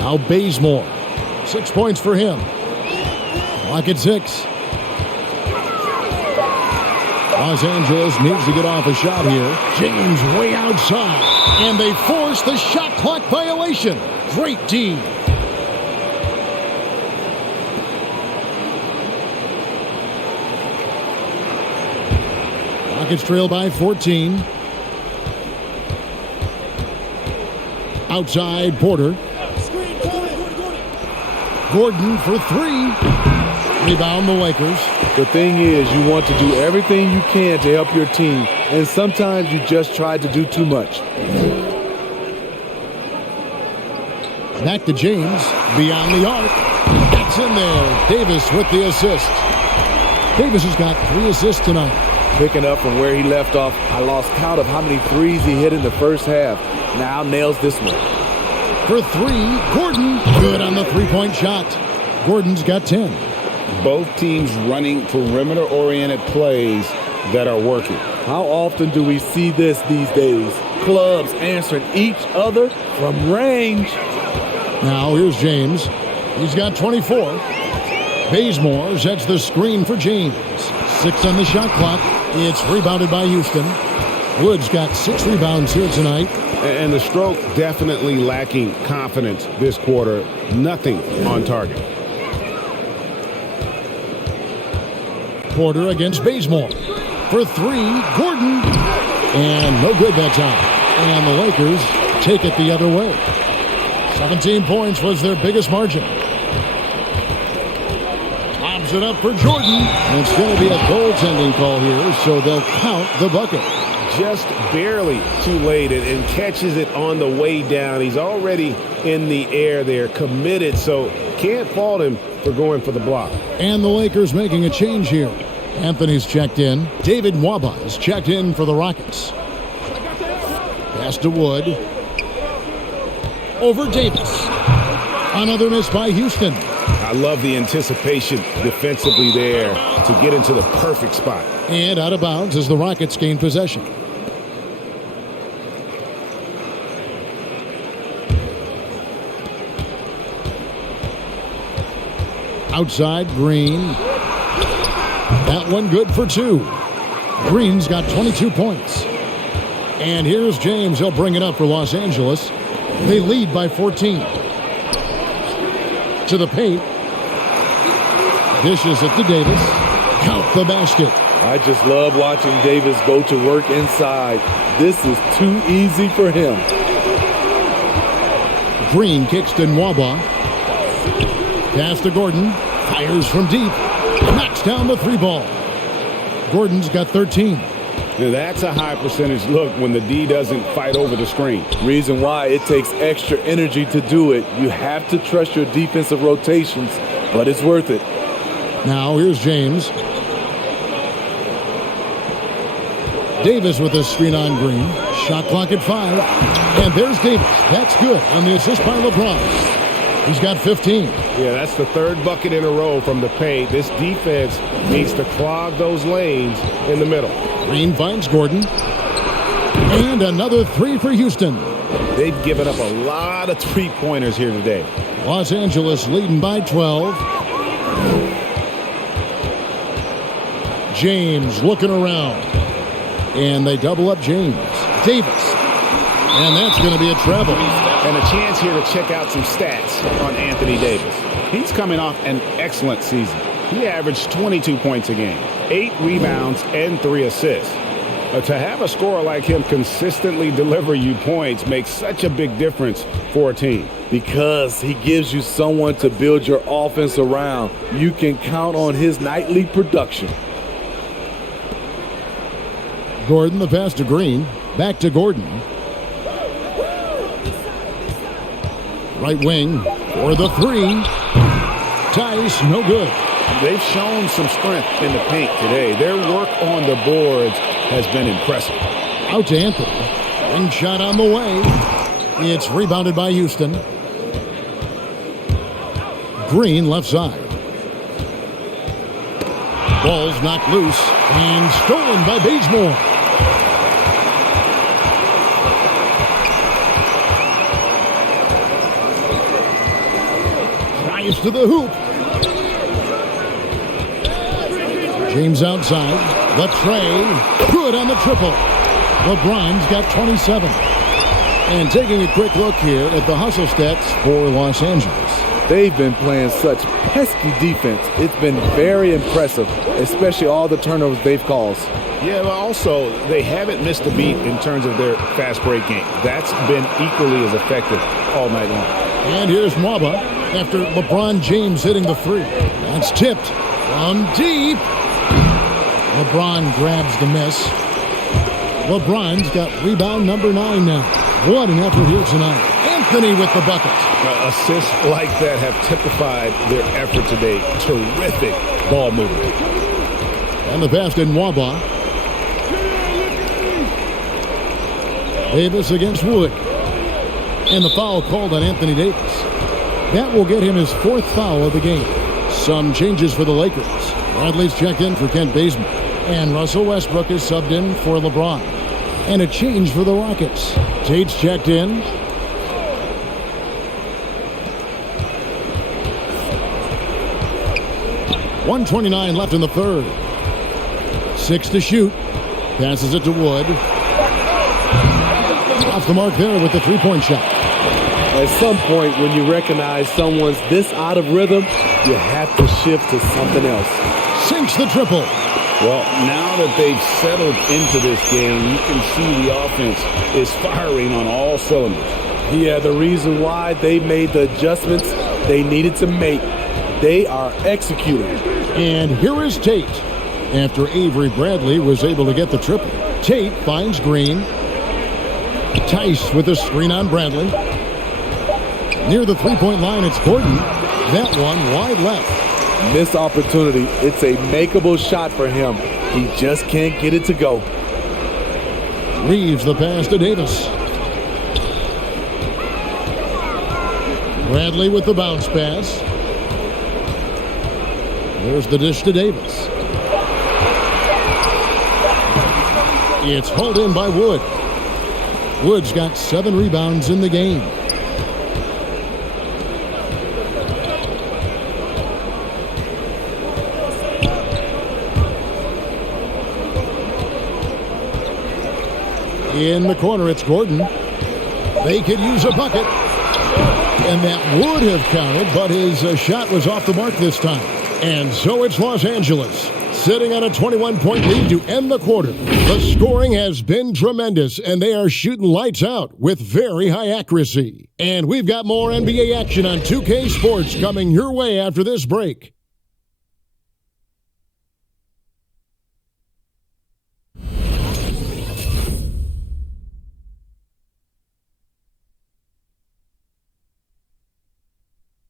Now Bazemore. 6 points for him. Clock at 6. Los Angeles needs to get off a shot here. James way outside. And they force the shot clock violation. Great D. Rockets trail by 14. Outside, Porter. Gordon for 3. Rebound the Lakers. The thing is, you want to do everything you can to help your team, and sometimes you just try to do too much. Back to James, beyond the arc. Gets in there. Davis with the assist. Davis has got 3 assists tonight. Picking up from where he left off, I lost count of how many threes he hit in the first half. Now nails this one. For 3, Gordon. Good on the three-point shot. Gordon's got 10. Both teams running perimeter-oriented plays that are working. How often do we see this these days? Clubs answering each other from range. Now here's James. He's got 24. Bazemore sets the screen for James. 6 on the shot clock. It's rebounded by Houston. Wood's got 6 rebounds here tonight. And the stroke definitely lacking confidence this quarter. Nothing on target. Porter against Bazemore. For 3, Gordon. And no good that time. And the Lakers take it the other way. 17 points was their biggest margin. Lobs it up for Jordan. And it's going to be a goaltending call here, so they'll count the bucket. Just barely too late and catches it on the way down. He's already in the air there, committed, so can't fault him for going for the block. And the Lakers making a change here. Anthony's checked in. David Nwaba is checked in for the Rockets. Pass to Wood. Over Davis. Another miss by Houston. I love the anticipation defensively there to get into the perfect spot. And out of bounds as the Rockets gain possession. Outside, Green. That one good for 2. Green's got 22 points. And here's James. He'll bring it up for Los Angeles. They lead by 14. To the paint. Dishes it to Davis. Count the basket. I just love watching Davis go to work inside. This is too easy for him. Green kicks to Nwaba. Pass to Gordon. Fires from deep. Knocks down the 3 ball. Gordon's got 13. Now that's a high percentage look when the D doesn't fight over the screen. Reason why it takes extra energy to do it. You have to trust your defensive rotations, but it's worth it. Now here's James. Davis with a screen on Green. Shot clock at 5. And there's Davis. That's good on the assist by LeBron. He's got 15. Yeah, that's the 3rd bucket in a row from the paint. This defense needs to clog those lanes in the middle. Green finds Gordon. And another 3 for Houston. They've given up a lot of 3-pointers here today. Los Angeles leading by 12. James looking around. And they double up James. Davis. And that's going to be a travel. And a chance here to check out some stats on Anthony Davis. He's coming off an excellent season. He averaged 22 points a game, 8 rebounds, and 3 assists. To have a scorer like him consistently deliver you points makes such a big difference for a team. Because he gives you someone to build your offense around. You can count on his nightly production. Gordon, the pass to Green. Back to Gordon. Right wing for the 3. Tice, no good. They've shown some strength in the paint today. Their work on the boards has been impressive. Out to Anthony. Ring shot on the way. It's rebounded by Houston. Green left side. Ball's knocked loose and stolen by Bazemore. To the hoop. James outside. The tray. Good on the triple. LeBron's got 27. And taking a quick look here at the hustle stats for Los Angeles. They've been playing such pesky defense. It's been very impressive, especially all the turnovers they've caused. Yeah, but also they haven't missed a beat in terms of their fast break game. That's been equally as effective all night long. And here's Nwaba. After LeBron James hitting the 3. That's tipped from deep. LeBron grabs the miss. LeBron's got rebound number 9 now. What an effort here tonight. Anthony with the bucket. Assists like that have typified their effort today. Terrific ball movement. And the pass to Nwaba. Davis against Wood. And the foul called on Anthony Davis. That will get him his 4th foul of the game. Some changes for the Lakers. Bradley's checked in for Kent Bazemore. And Russell Westbrook is subbed in for LeBron. And a change for the Rockets. Tate's checked in. .129 left in the 3rd. 6 to shoot. Passes it to Wood. the mark there with the three-point shot. At some point, when you recognize someone's this out of rhythm, you have to shift to something else. Sinks the triple. Well, now that they've settled into this game, you can see the offense is firing on all cylinders. Yeah, the reason why they made the adjustments they needed to make, they are executing. And here is Tate. After Avery Bradley was able to get the triple, Tate finds Green. Tice with a screen on Bradley. Near the three-point line, it's Gordon. That one wide left. Missed opportunity. It's a makeable shot for him. He just can't get it to go. Leaves the pass to Davis. Bradley with the bounce pass. There's the dish to Davis. It's hauled in by Wood. Wood's got 7 rebounds in the game. In the corner, it's Gordon. They could use a bucket. And that would have counted, but his shot was off the mark this time. And so it's Los Angeles, sitting on a 21-point lead to end the quarter. The scoring has been tremendous, and they are shooting lights out with very high accuracy. And we've got more NBA action on 2K Sports coming your way after this break.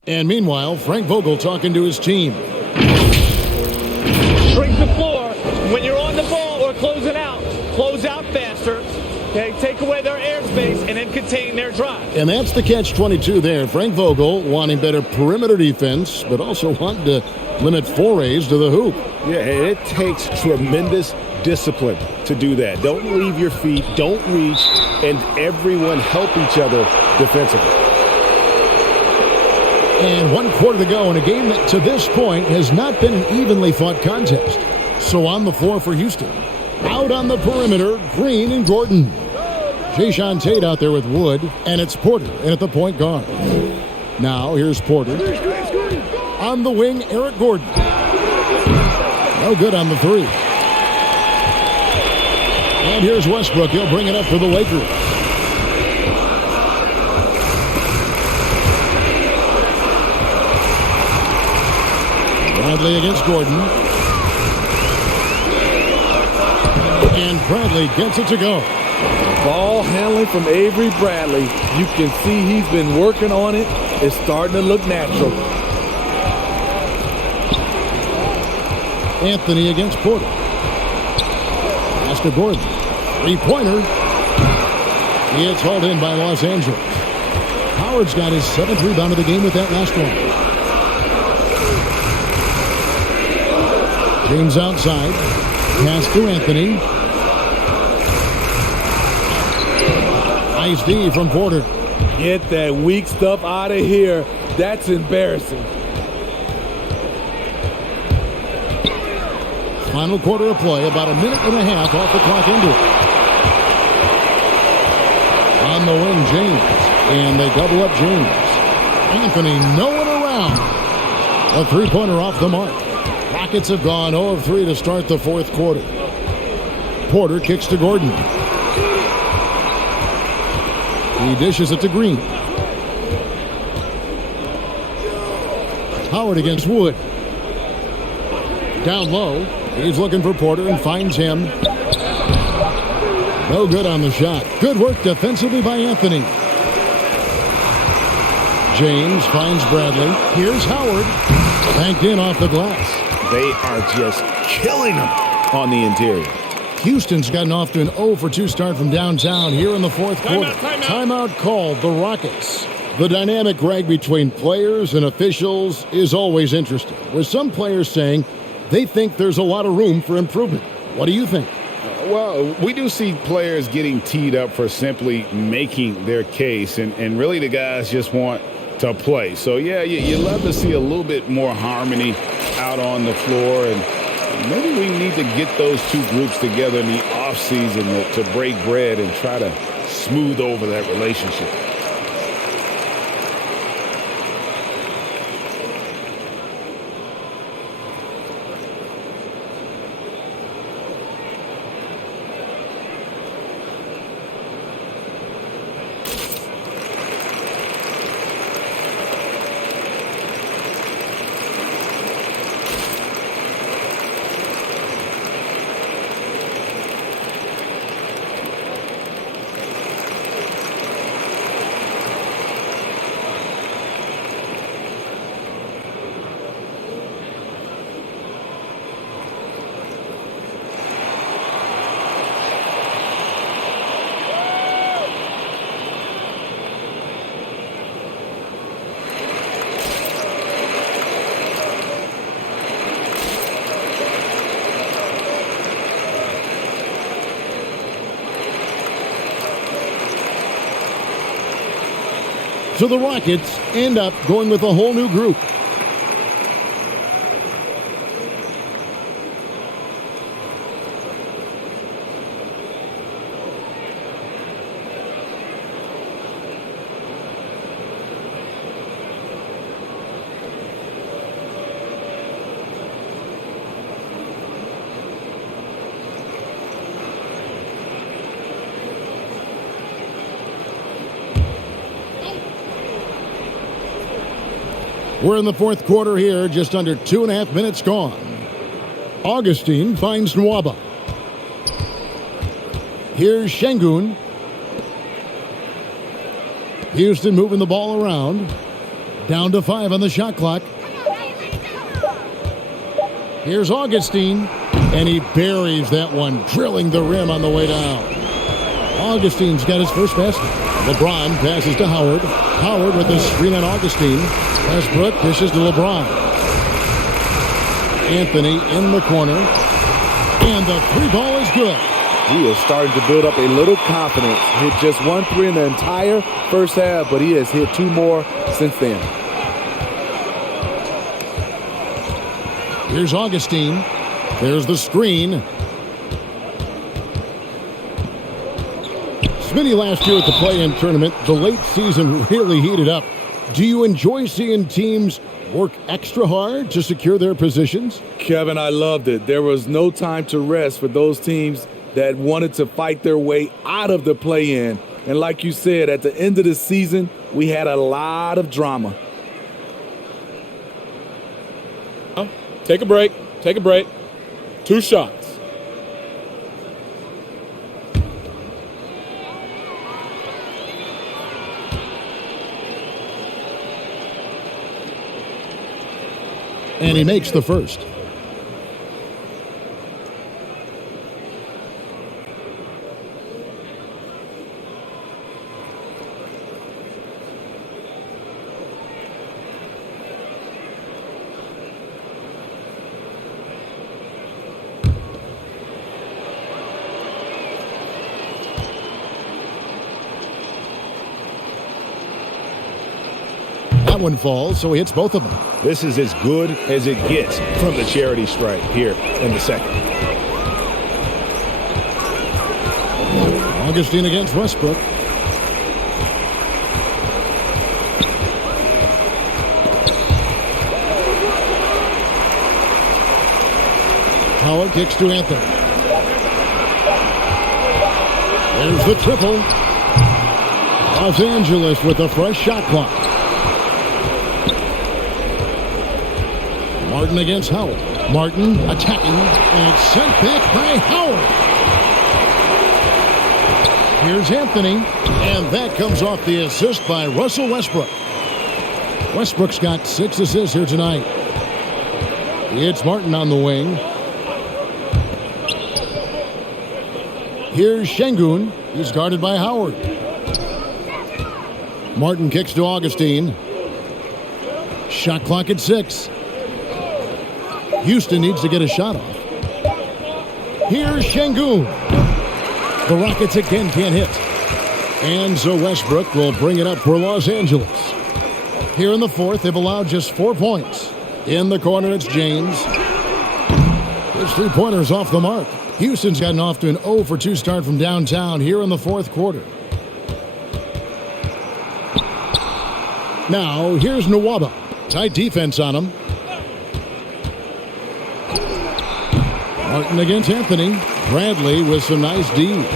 And meanwhile, Frank Vogel talking to his team. Shrink the floor when you're on the ball or closing out. Close out faster. Okay, take away their airspace and then contain their drive. And that's the catch-22 there. Frank Vogel wanting better perimeter defense, but also wanting to limit forays to the hoop. Yeah, and it takes tremendous discipline to do that. Don't leave your feet, don't reach, and everyone help each other defensively. And 1 quarter to go in a game that to this point has not been an evenly fought contest. So on the floor for Houston. Out on the perimeter, Green and Gordon. Jayshawn Tate out there with Wood, and it's Porter in at the point guard. Now here's Porter. On the wing, Eric Gordon. No good on the three. And here's Westbrook. He'll bring it up for the Lakers. Bradley against Gordon. And Bradley gets it to go. Ball handling from Avery Bradley. You can see he's been working on it. It's starting to look natural. Anthony against Porter. Pass to Gordon. Three-pointer. It's hauled in by Los Angeles. Howard's got his 7th rebound of the game with that last one. James outside. Pass to Anthony. Nice D from Porter. Get that weak stuff out of here. That's embarrassing. Final quarter of play, about a minute and a half off the clock into it. On the wing, James. And they double up James. Anthony, no one around. A three-pointer off the mark. Rockets have gone 0 of 3 to start the 4th quarter. Porter kicks to Gordon. He dishes it to Green. Howard against Wood. Down low. He's looking for Porter and finds him. No good on the shot. Good work defensively by Anthony. James finds Bradley. Here's Howard. Banked in off the glass. They are just killing them on the interior. Houston's gotten off to an 0 for 2 start from downtown here in the 4th quarter. Timeout called the Rockets. The dynamic, Greg, between players and officials is always interesting, with some players saying they think there's a lot of room for improvement. What do you think? Well, we do see players getting teed up for simply making their case, and really the guys just want to play. So, yeah, you love to see a little bit more harmony out on the floor, and maybe we need to get those two groups together in the offseason to break bread and try to smooth over that relationship. So the Rockets end up going with a whole new group. We're in the fourth quarter here, just under 2.5 minutes gone. Augustine finds Nwaba. Here's Şengün. Houston moving the ball around. Down to 5 on the shot clock. Here's Augustine, and he buries that one, drilling the rim on the way down. Augustine's got his first basket. LeBron passes to Howard. Howard with the screen on Augustine. Westbrook dishes to LeBron. Anthony in the corner. And the three ball is good. He is starting to build up a little confidence. Hit just 1 3 in the entire first half, but he has hit 2 more since then. Here's Augustine. There's the screen. Smitty last year at the play-in tournament, the late season really heated up. Do you enjoy seeing teams work extra hard to secure their positions? Kevin, I loved it. There was no time to rest for those teams that wanted to fight their way out of the play-in. And like you said, at the end of the season, we had a lot of drama. Take a break. Take a break. 2 shots. And he makes the first. That one falls, so he hits both of them. This is as good as it gets from the charity stripe here in the second. Augustine against Westbrook. Howard kicks to Anthony. There's the triple. Los Angeles with a fresh shot clock. Martin against Howard. Martin attacking, and it's sent back by Howard. Here's Anthony, and that comes off the assist by Russell Westbrook. Westbrook's got 6 assists here tonight. It's Martin on the wing. Here's Şengün. He's guarded by Howard. Martin kicks to Augustine. Shot clock at 6. Houston needs to get a shot off. Here's Şengün. The Rockets again can't hit. And so Westbrook will bring it up for Los Angeles. Here in the fourth, they've allowed just 4 points. In the corner, it's James. His three-pointer's off the mark. Houston's gotten off to an 0 for 2 start from downtown here in the fourth quarter. Now, here's Nwaba. Tight defense on him. Martin against Anthony. Bradley with some nice D.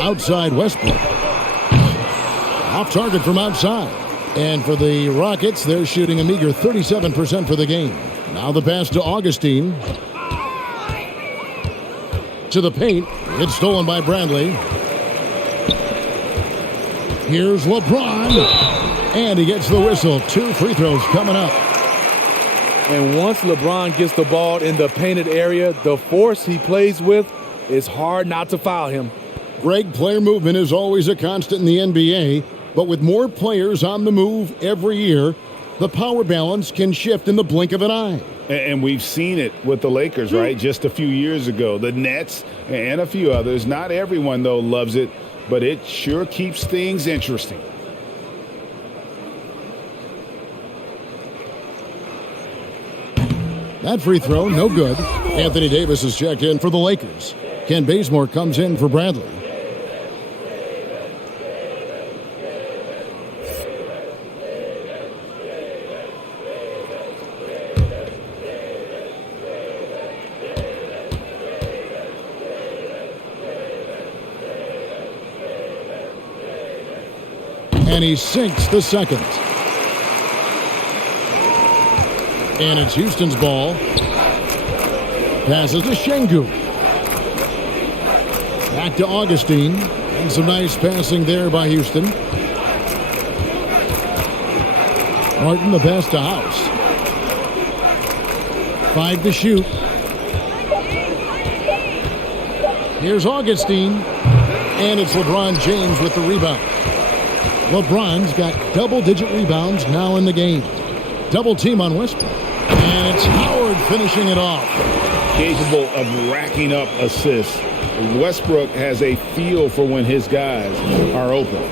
Outside Westbrook. Off target from outside. And for the Rockets, they're shooting a meager 37% for the game. Now the pass to Augustine. To the paint. It's stolen by Bradley. Here's LeBron. And he gets the whistle. 2 free throws coming up. And once LeBron gets the ball in the painted area, the force he plays with, it's hard not to foul him. Greg, player movement is always a constant in the NBA, but with more players on the move every year, the power balance can shift in the blink of an eye. And we've seen it with the Lakers, right? Just a few years ago. The Nets and a few others. Not everyone, though, loves it, but it sure keeps things interesting. That free throw, no good. Anthony Davis is checked in for the Lakers. Ken Bazemore comes in for Bradley. And he sinks the second. And it's Houston's ball. Passes to Şengün. Back to Augustine. And some nice passing there by Houston. Martin the pass to House. 5 to shoot. Here's Augustine. And it's LeBron James with the rebound. LeBron's got double-digit rebounds now in the game. Double team on Westbrook. And it's Howard finishing it off. Capable of racking up assists. Westbrook has a feel for when his guys are open.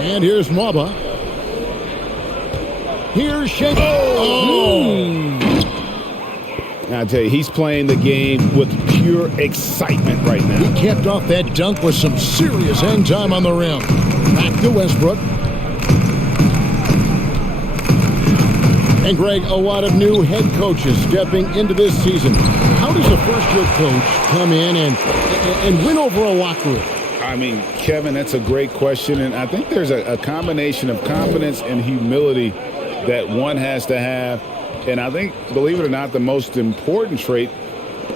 And here's Nwaba. Here's Şengün. Oh! I tell you, he's playing the game with pure excitement right now. He kept off that dunk with some serious hang time on the rim. Back to Westbrook. And Greg, a lot of new head coaches stepping into this season. How does a first-year coach come in and win over a locker room? I mean, Kevin, that's a great question. And I think there's a combination of confidence and humility that one has to have. And I think, believe it or not, the most important trait,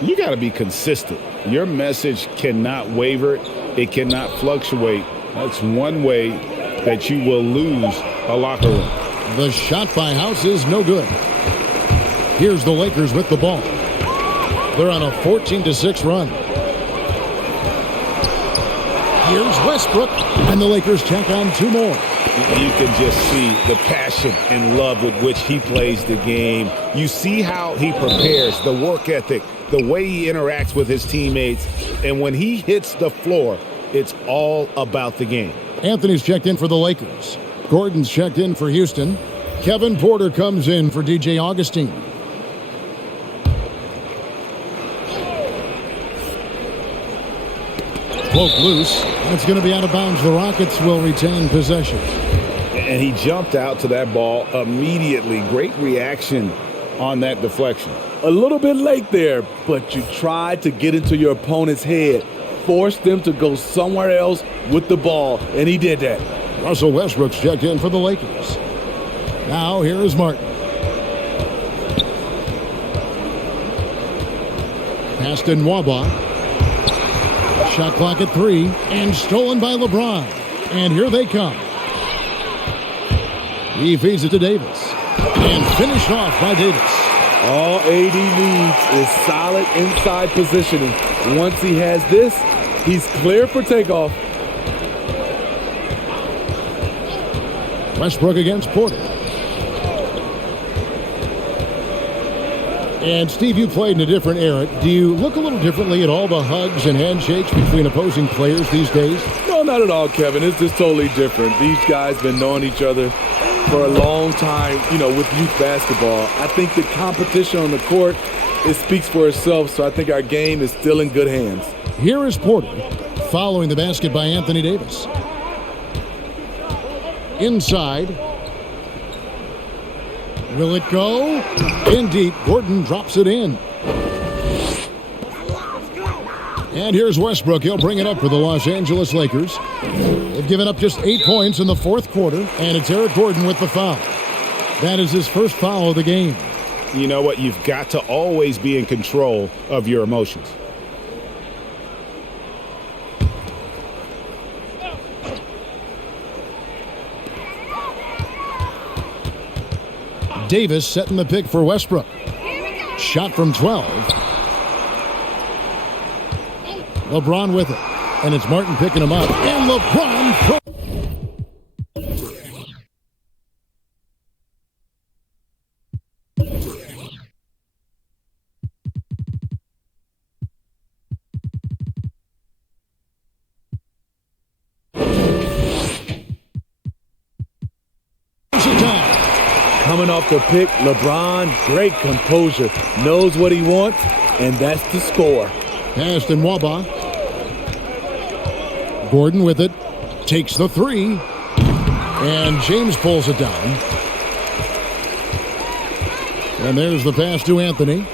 you got to be consistent. Your message cannot waver. It cannot fluctuate. That's one way that you will lose a locker room. The shot by House is no good. Here's the Lakers with the ball. They're on a 14-6 run. Here's Westbrook, and the Lakers check on 2 more. You can just see the passion and love with which he plays the game. You see how he prepares, the work ethic, the way he interacts with his teammates. And when he hits the floor, it's all about the game. Anthony's checked in for the Lakers. Gordon's checked in for Houston. Kevin Porter comes in for DJ Augustine. Broke loose. It's going to be out of bounds. The Rockets will retain possession. And he jumped out to that ball immediately. Great reaction on that deflection. A little bit late there, but you tried to get into your opponent's head. Force them to go somewhere else with the ball, and he did that. Russell Westbrook's checked in for the Lakers. Now here is Martin. Pass to Nwaba. Shot clock at 3 and stolen by LeBron. And here they come. He feeds it to Davis. And finished off by Davis. All AD needs is solid inside positioning. Once he has this, he's clear for takeoff. Westbrook against Porter. And Steve, you played in a different era. Do you look a little differently at all the hugs and handshakes between opposing players these days? No, not at all, Kevin. It's just totally different. These guys been knowing each other for a long time, with youth basketball. I think the competition on the court, it speaks for itself, so I think our game is still in good hands. Here is Porter. following the basket by Anthony Davis. Inside. Will it go? In deep. Gordon drops it in. And here's Westbrook. He'll bring it up for the Los Angeles Lakers. They've given up just 8 points in the fourth quarter, and it's Eric Gordon with the foul. That is his first foul of the game. You know what? You've got to always be in control of your emotions. Davis setting the pick for Westbrook. Shot from 12. LeBron with it. And it's Martin picking him up. And LeBron. Coming off the pick, LeBron, great composure, knows what he wants, and that's the score. Passed in Waba. Gordon with it, takes the three, and James pulls it down. And there's the pass to Anthony.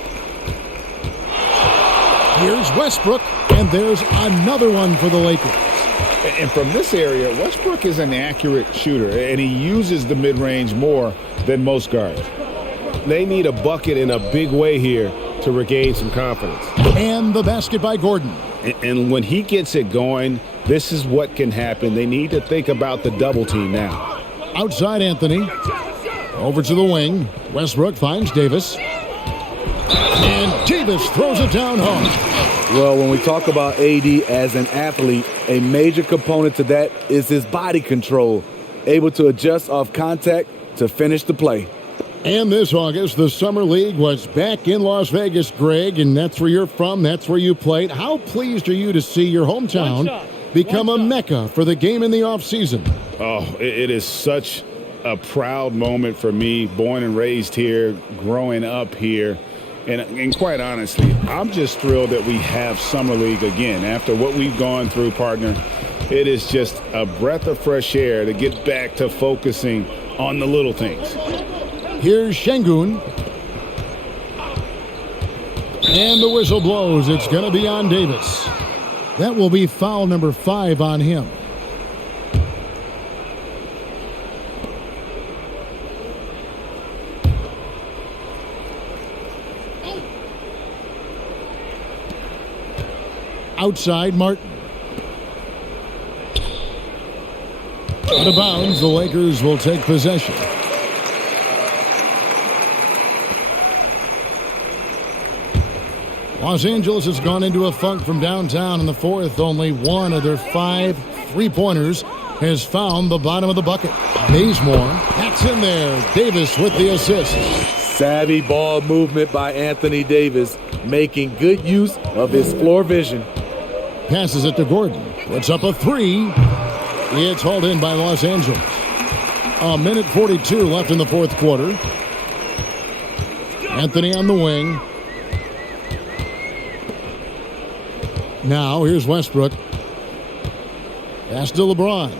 Here's Westbrook, and there's another one for the Lakers. And from this area, Westbrook is an accurate shooter, and he uses the mid-range more than most guards. They need a bucket in a big way here to regain some confidence. And the basket by Gordon. And when he gets it going, this is what can happen. They need to think about the double team now. Outside Anthony. Over to the wing. Westbrook finds Davis. And Davis throws it down hard. Well, when we talk about AD as an athlete, a major component to that is his body control, able to adjust off contact to finish the play. And this August, the Summer League was back in Las Vegas, Greg, and that's where you're from, that's where you played. How pleased are you to see your hometown become a mecca for the game in the offseason? Oh, it is such a proud moment for me, born and raised here, growing up here. And quite honestly, I'm just thrilled that we have Summer League again. After what we've gone through, partner, it is just a breath of fresh air to get back to focusing on the little things. Here's Şengün. And the whistle blows. It's going to be on Davis. That will be foul number 5 on him. Outside Martin. Out of bounds, the Lakers will take possession. Los Angeles has gone into a funk from downtown in the fourth. Only one of their 5 3-pointers has found the bottom of the bucket. Bazemore, that's in there. Davis with the assist. Savvy ball movement by Anthony Davis, making good use of his floor vision. Passes it to Gordon. Puts up a 3. It's hauled in by Los Angeles. A minute 42 left in the fourth quarter. Anthony on the wing. Now here's Westbrook. Pass to LeBron.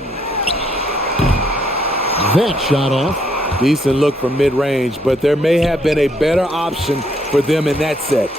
That shot off. Decent look from mid-range, but there may have been a better option for them in that set.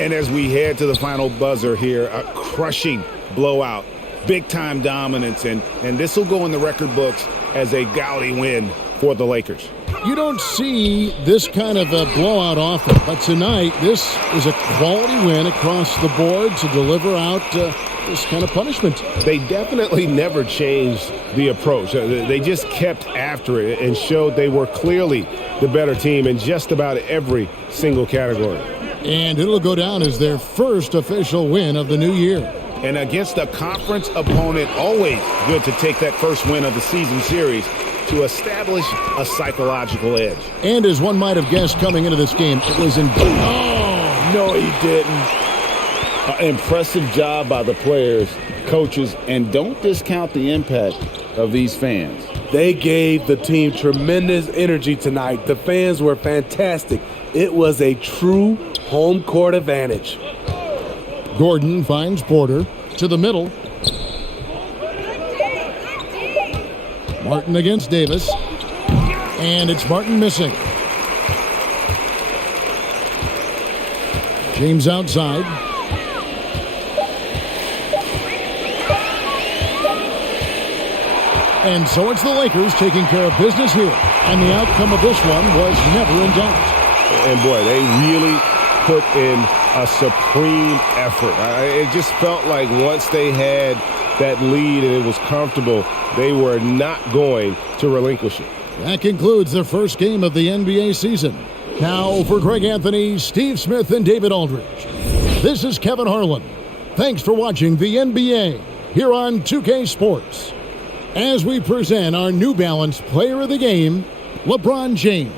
And as we head to the final buzzer here, a crushing blowout, big-time dominance, and this will go in the record books as a gaudy win for the Lakers. You don't see this kind of a blowout often, but tonight this is a quality win across the board to deliver out this kind of punishment. They definitely never changed the approach. They just kept after it and showed they were clearly the better team in just about every single category. And it'll go down as their first official win of the new year. And against a conference opponent, always good to take that first win of the season series to establish a psychological edge. And as one might have guessed coming into this game, it was in... Oh, no, he didn't. Impressive job by the players, coaches, and don't discount the impact of these fans. They gave the team tremendous energy tonight. The fans were fantastic. It was a true home court advantage. Gordon finds Porter to the middle. Martin against Davis. And it's Martin missing. James outside. And so it's the Lakers taking care of business here. And the outcome of this one was never in doubt. And boy, they really put in a supreme effort. It just felt like once they had that lead and it was comfortable, they were not going to relinquish it. That concludes the first game of the NBA season. Now for Greg Anthony, Steve Smith, and David Aldridge, this is Kevin Harlan. Thanks for watching the NBA here on 2K Sports. As we present our New Balance Player of the Game, LeBron James.